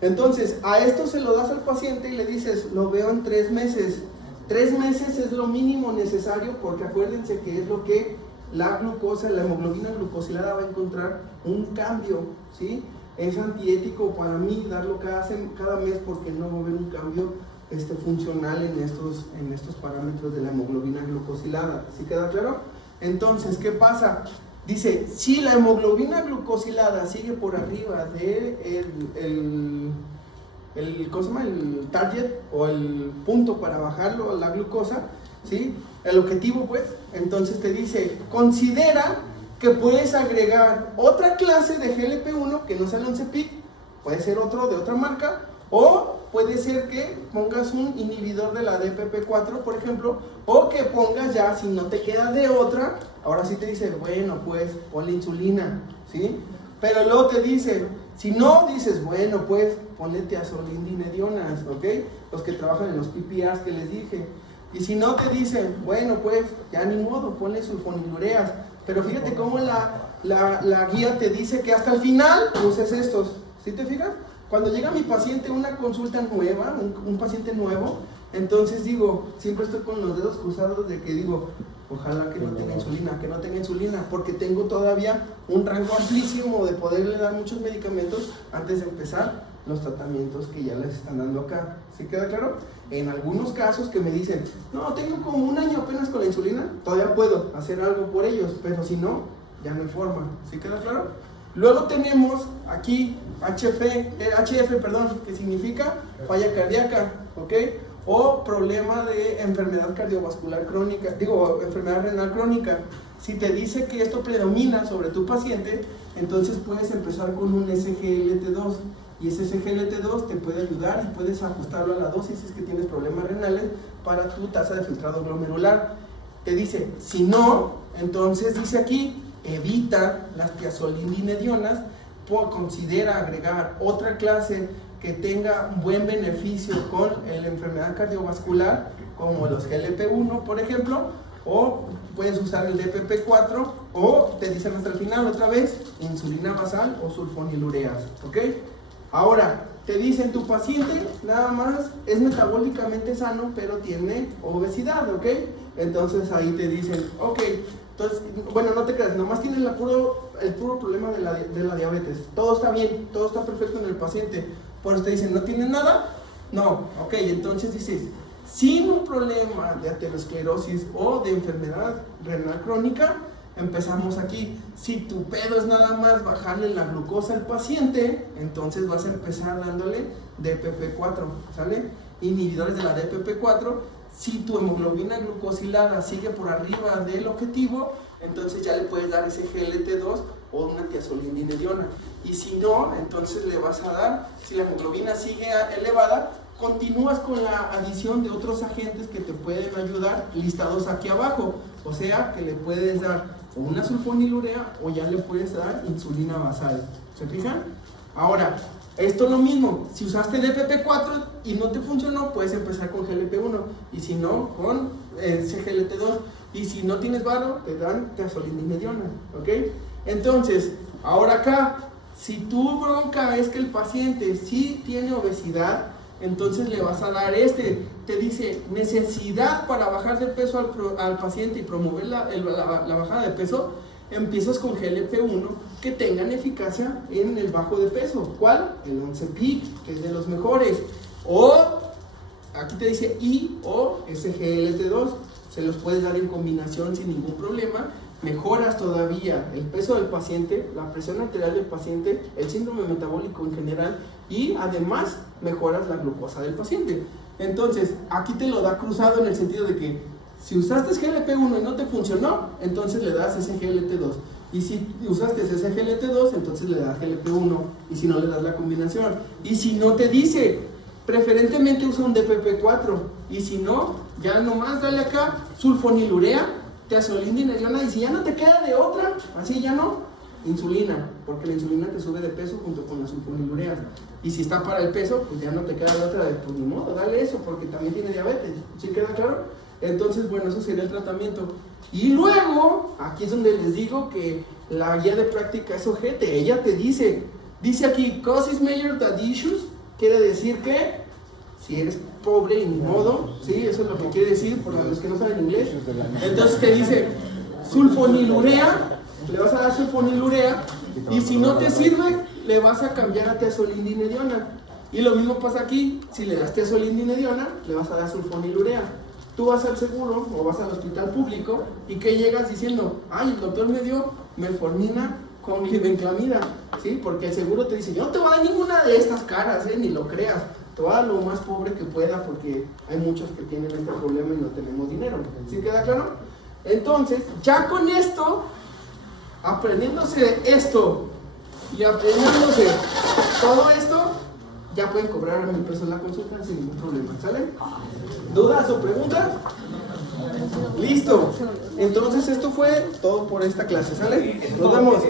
Entonces, a esto se lo das al paciente y le dices, lo veo en 3 meses. 3 meses es lo mínimo necesario porque acuérdense que es lo que la glucosa, la hemoglobina glucosilada va a encontrar un cambio, ¿sí? Es antiético para mí darlo cada mes porque no va a haber un cambio funcional en estos parámetros de la hemoglobina glucosilada, ¿sí queda claro? Entonces, ¿qué pasa? Dice, si la hemoglobina glucosilada sigue por arriba de ¿cómo se llama? El target o el punto para bajarlo a la glucosa, ¿sí? El objetivo, pues, entonces te dice, considera que puedes agregar otra clase de GLP-1 que no sea el 11-PIC, puede ser otro de otra marca, o puede ser que pongas un inhibidor de la DPP4, por ejemplo, o que pongas ya, si no te queda de otra, ahora sí te dice, bueno, pues, ponle insulina, ¿sí? Pero luego te dice, si no, dices, bueno, pues, ponle tiazolindinedionas, ¿ok? Los que trabajan en los PPRs que les dije. Y si no, te dicen, bueno, pues, ya ni modo, ponle sulfonilureas. Pero fíjate cómo la guía te dice que hasta el final uses estos. ¿Sí te fijas? Cuando llega mi paciente una consulta nueva, un paciente nuevo, entonces digo, siempre estoy con los dedos cruzados de que digo, ojalá que no tenga insulina, porque tengo todavía un rango amplísimo de poderle dar muchos medicamentos antes de empezar los tratamientos que ya les están dando acá. ¿Sí queda claro? En algunos casos que me dicen, no, tengo como un año apenas con la insulina, todavía puedo hacer algo por ellos, pero si no, ya no hay forma. ¿Sí queda claro? Luego tenemos aquí HF, que significa falla cardíaca, ¿ok? O problema de enfermedad cardiovascular crónica, enfermedad renal crónica. Si te dice que esto predomina sobre tu paciente, entonces puedes empezar con un SGLT2. Y ese SGLT2 te puede ayudar y puedes ajustarlo a la dosis si es que tienes problemas renales para tu tasa de filtrado glomerular. Te dice, si no, entonces dice aquí, evita las tiazolindinedionas, considera agregar otra clase que tenga un buen beneficio con la enfermedad cardiovascular, como los GLP-1, por ejemplo, o puedes usar el DPP4, o te dicen hasta el final otra vez, insulina basal o sulfonilureas, ¿ok? Ahora, te dicen, tu paciente nada más es metabólicamente sano, pero tiene obesidad, ¿ok? Entonces ahí te dicen, ok, entonces, bueno, no te creas, nomás tienes el puro problema de la diabetes. Todo está bien, todo está perfecto en el paciente. Por eso te dicen, ¿no tiene nada? No, ok, entonces dices, sin un problema de aterosclerosis o de enfermedad renal crónica, empezamos aquí. Si tu pedo es nada más bajarle la glucosa al paciente, entonces vas a empezar dándole DPP4, ¿sale? Inhibidores de la DPP4. Si tu hemoglobina glucosilada sigue por arriba del objetivo, entonces ya le puedes dar ese GLT2 o una tiazolindinediona. Y si no, entonces le vas a dar, si la hemoglobina sigue elevada, continúas con la adición de otros agentes que te pueden ayudar, listados aquí abajo. O sea, que le puedes dar o una sulfonilurea o ya le puedes dar insulina basal. ¿Se fijan? Ahora, esto es lo mismo. Si usaste DPP4 y no te funcionó, puedes empezar con GLP-1. Y si no, con CGLT2. Y si no tienes varo, te dan tiazolindinediona. ¿Ok? Entonces, ahora acá, si tu bronca es que el paciente sí tiene obesidad, entonces le vas a dar te dice necesidad para bajar de peso al paciente y promover la bajada de peso, empiezas con GLP-1 que tengan eficacia en el bajo de peso. ¿Cuál? El 11-PIC, que es de los mejores. O, aquí te dice I o SGLT2, se los puedes dar en combinación sin ningún problema. Mejoras todavía el peso del paciente, la presión arterial del paciente, el síndrome metabólico en general y además mejoras la glucosa del paciente. Entonces, aquí te lo da cruzado en el sentido de que si usaste GLP-1 y no te funcionó, entonces le das ese GLT2. Y si usaste ese GLT2, entonces le das GLP-1 y si no le das la combinación. Y si no te dice, preferentemente usa un DPP4 y si no, ya nomás dale acá sulfonilurea, tiazolindinediona y si ya no te queda de otra, así ya no, insulina, porque la insulina te sube de peso junto con la sulfonilurea. Y si está para el peso, pues ya no te queda de otra, pues ni modo, dale eso, porque también tiene diabetes. ¿Sí queda claro? Entonces, bueno, eso sería el tratamiento. Y luego, aquí es donde les digo que la guía de práctica es ojete. Ella te dice aquí, causes major that issues, quiere decir que si eres pobre y ni modo, ¿sí? Eso es lo que quiere decir, por los que no saben inglés. Entonces te dice, sulfonilurea, le vas a dar sulfonilurea, y si no te sirve, le vas a cambiar a tiazolindinediona. Y lo mismo pasa aquí, si le das tiazolindinediona, le vas a dar sulfonilurea. Tú vas al seguro o vas al hospital público y que llegas diciendo, ay, el doctor me dio metformina con glibenclamida, ¿sí? Porque el seguro te dice, yo no te voy a dar ninguna de estas caras, ni lo creas. te voy a dar lo más pobre que pueda porque hay muchos que tienen este problema y no tenemos dinero. ¿Sí queda claro? Entonces, ya con esto, aprendiéndose esto y aprendiéndose todo esto, ya pueden cobrar a 1,000 pesos la consulta sin ningún problema. ¿Sale? ¿Dudas o preguntas? Listo. Entonces esto fue todo por esta clase. ¿Sale? Nos vemos.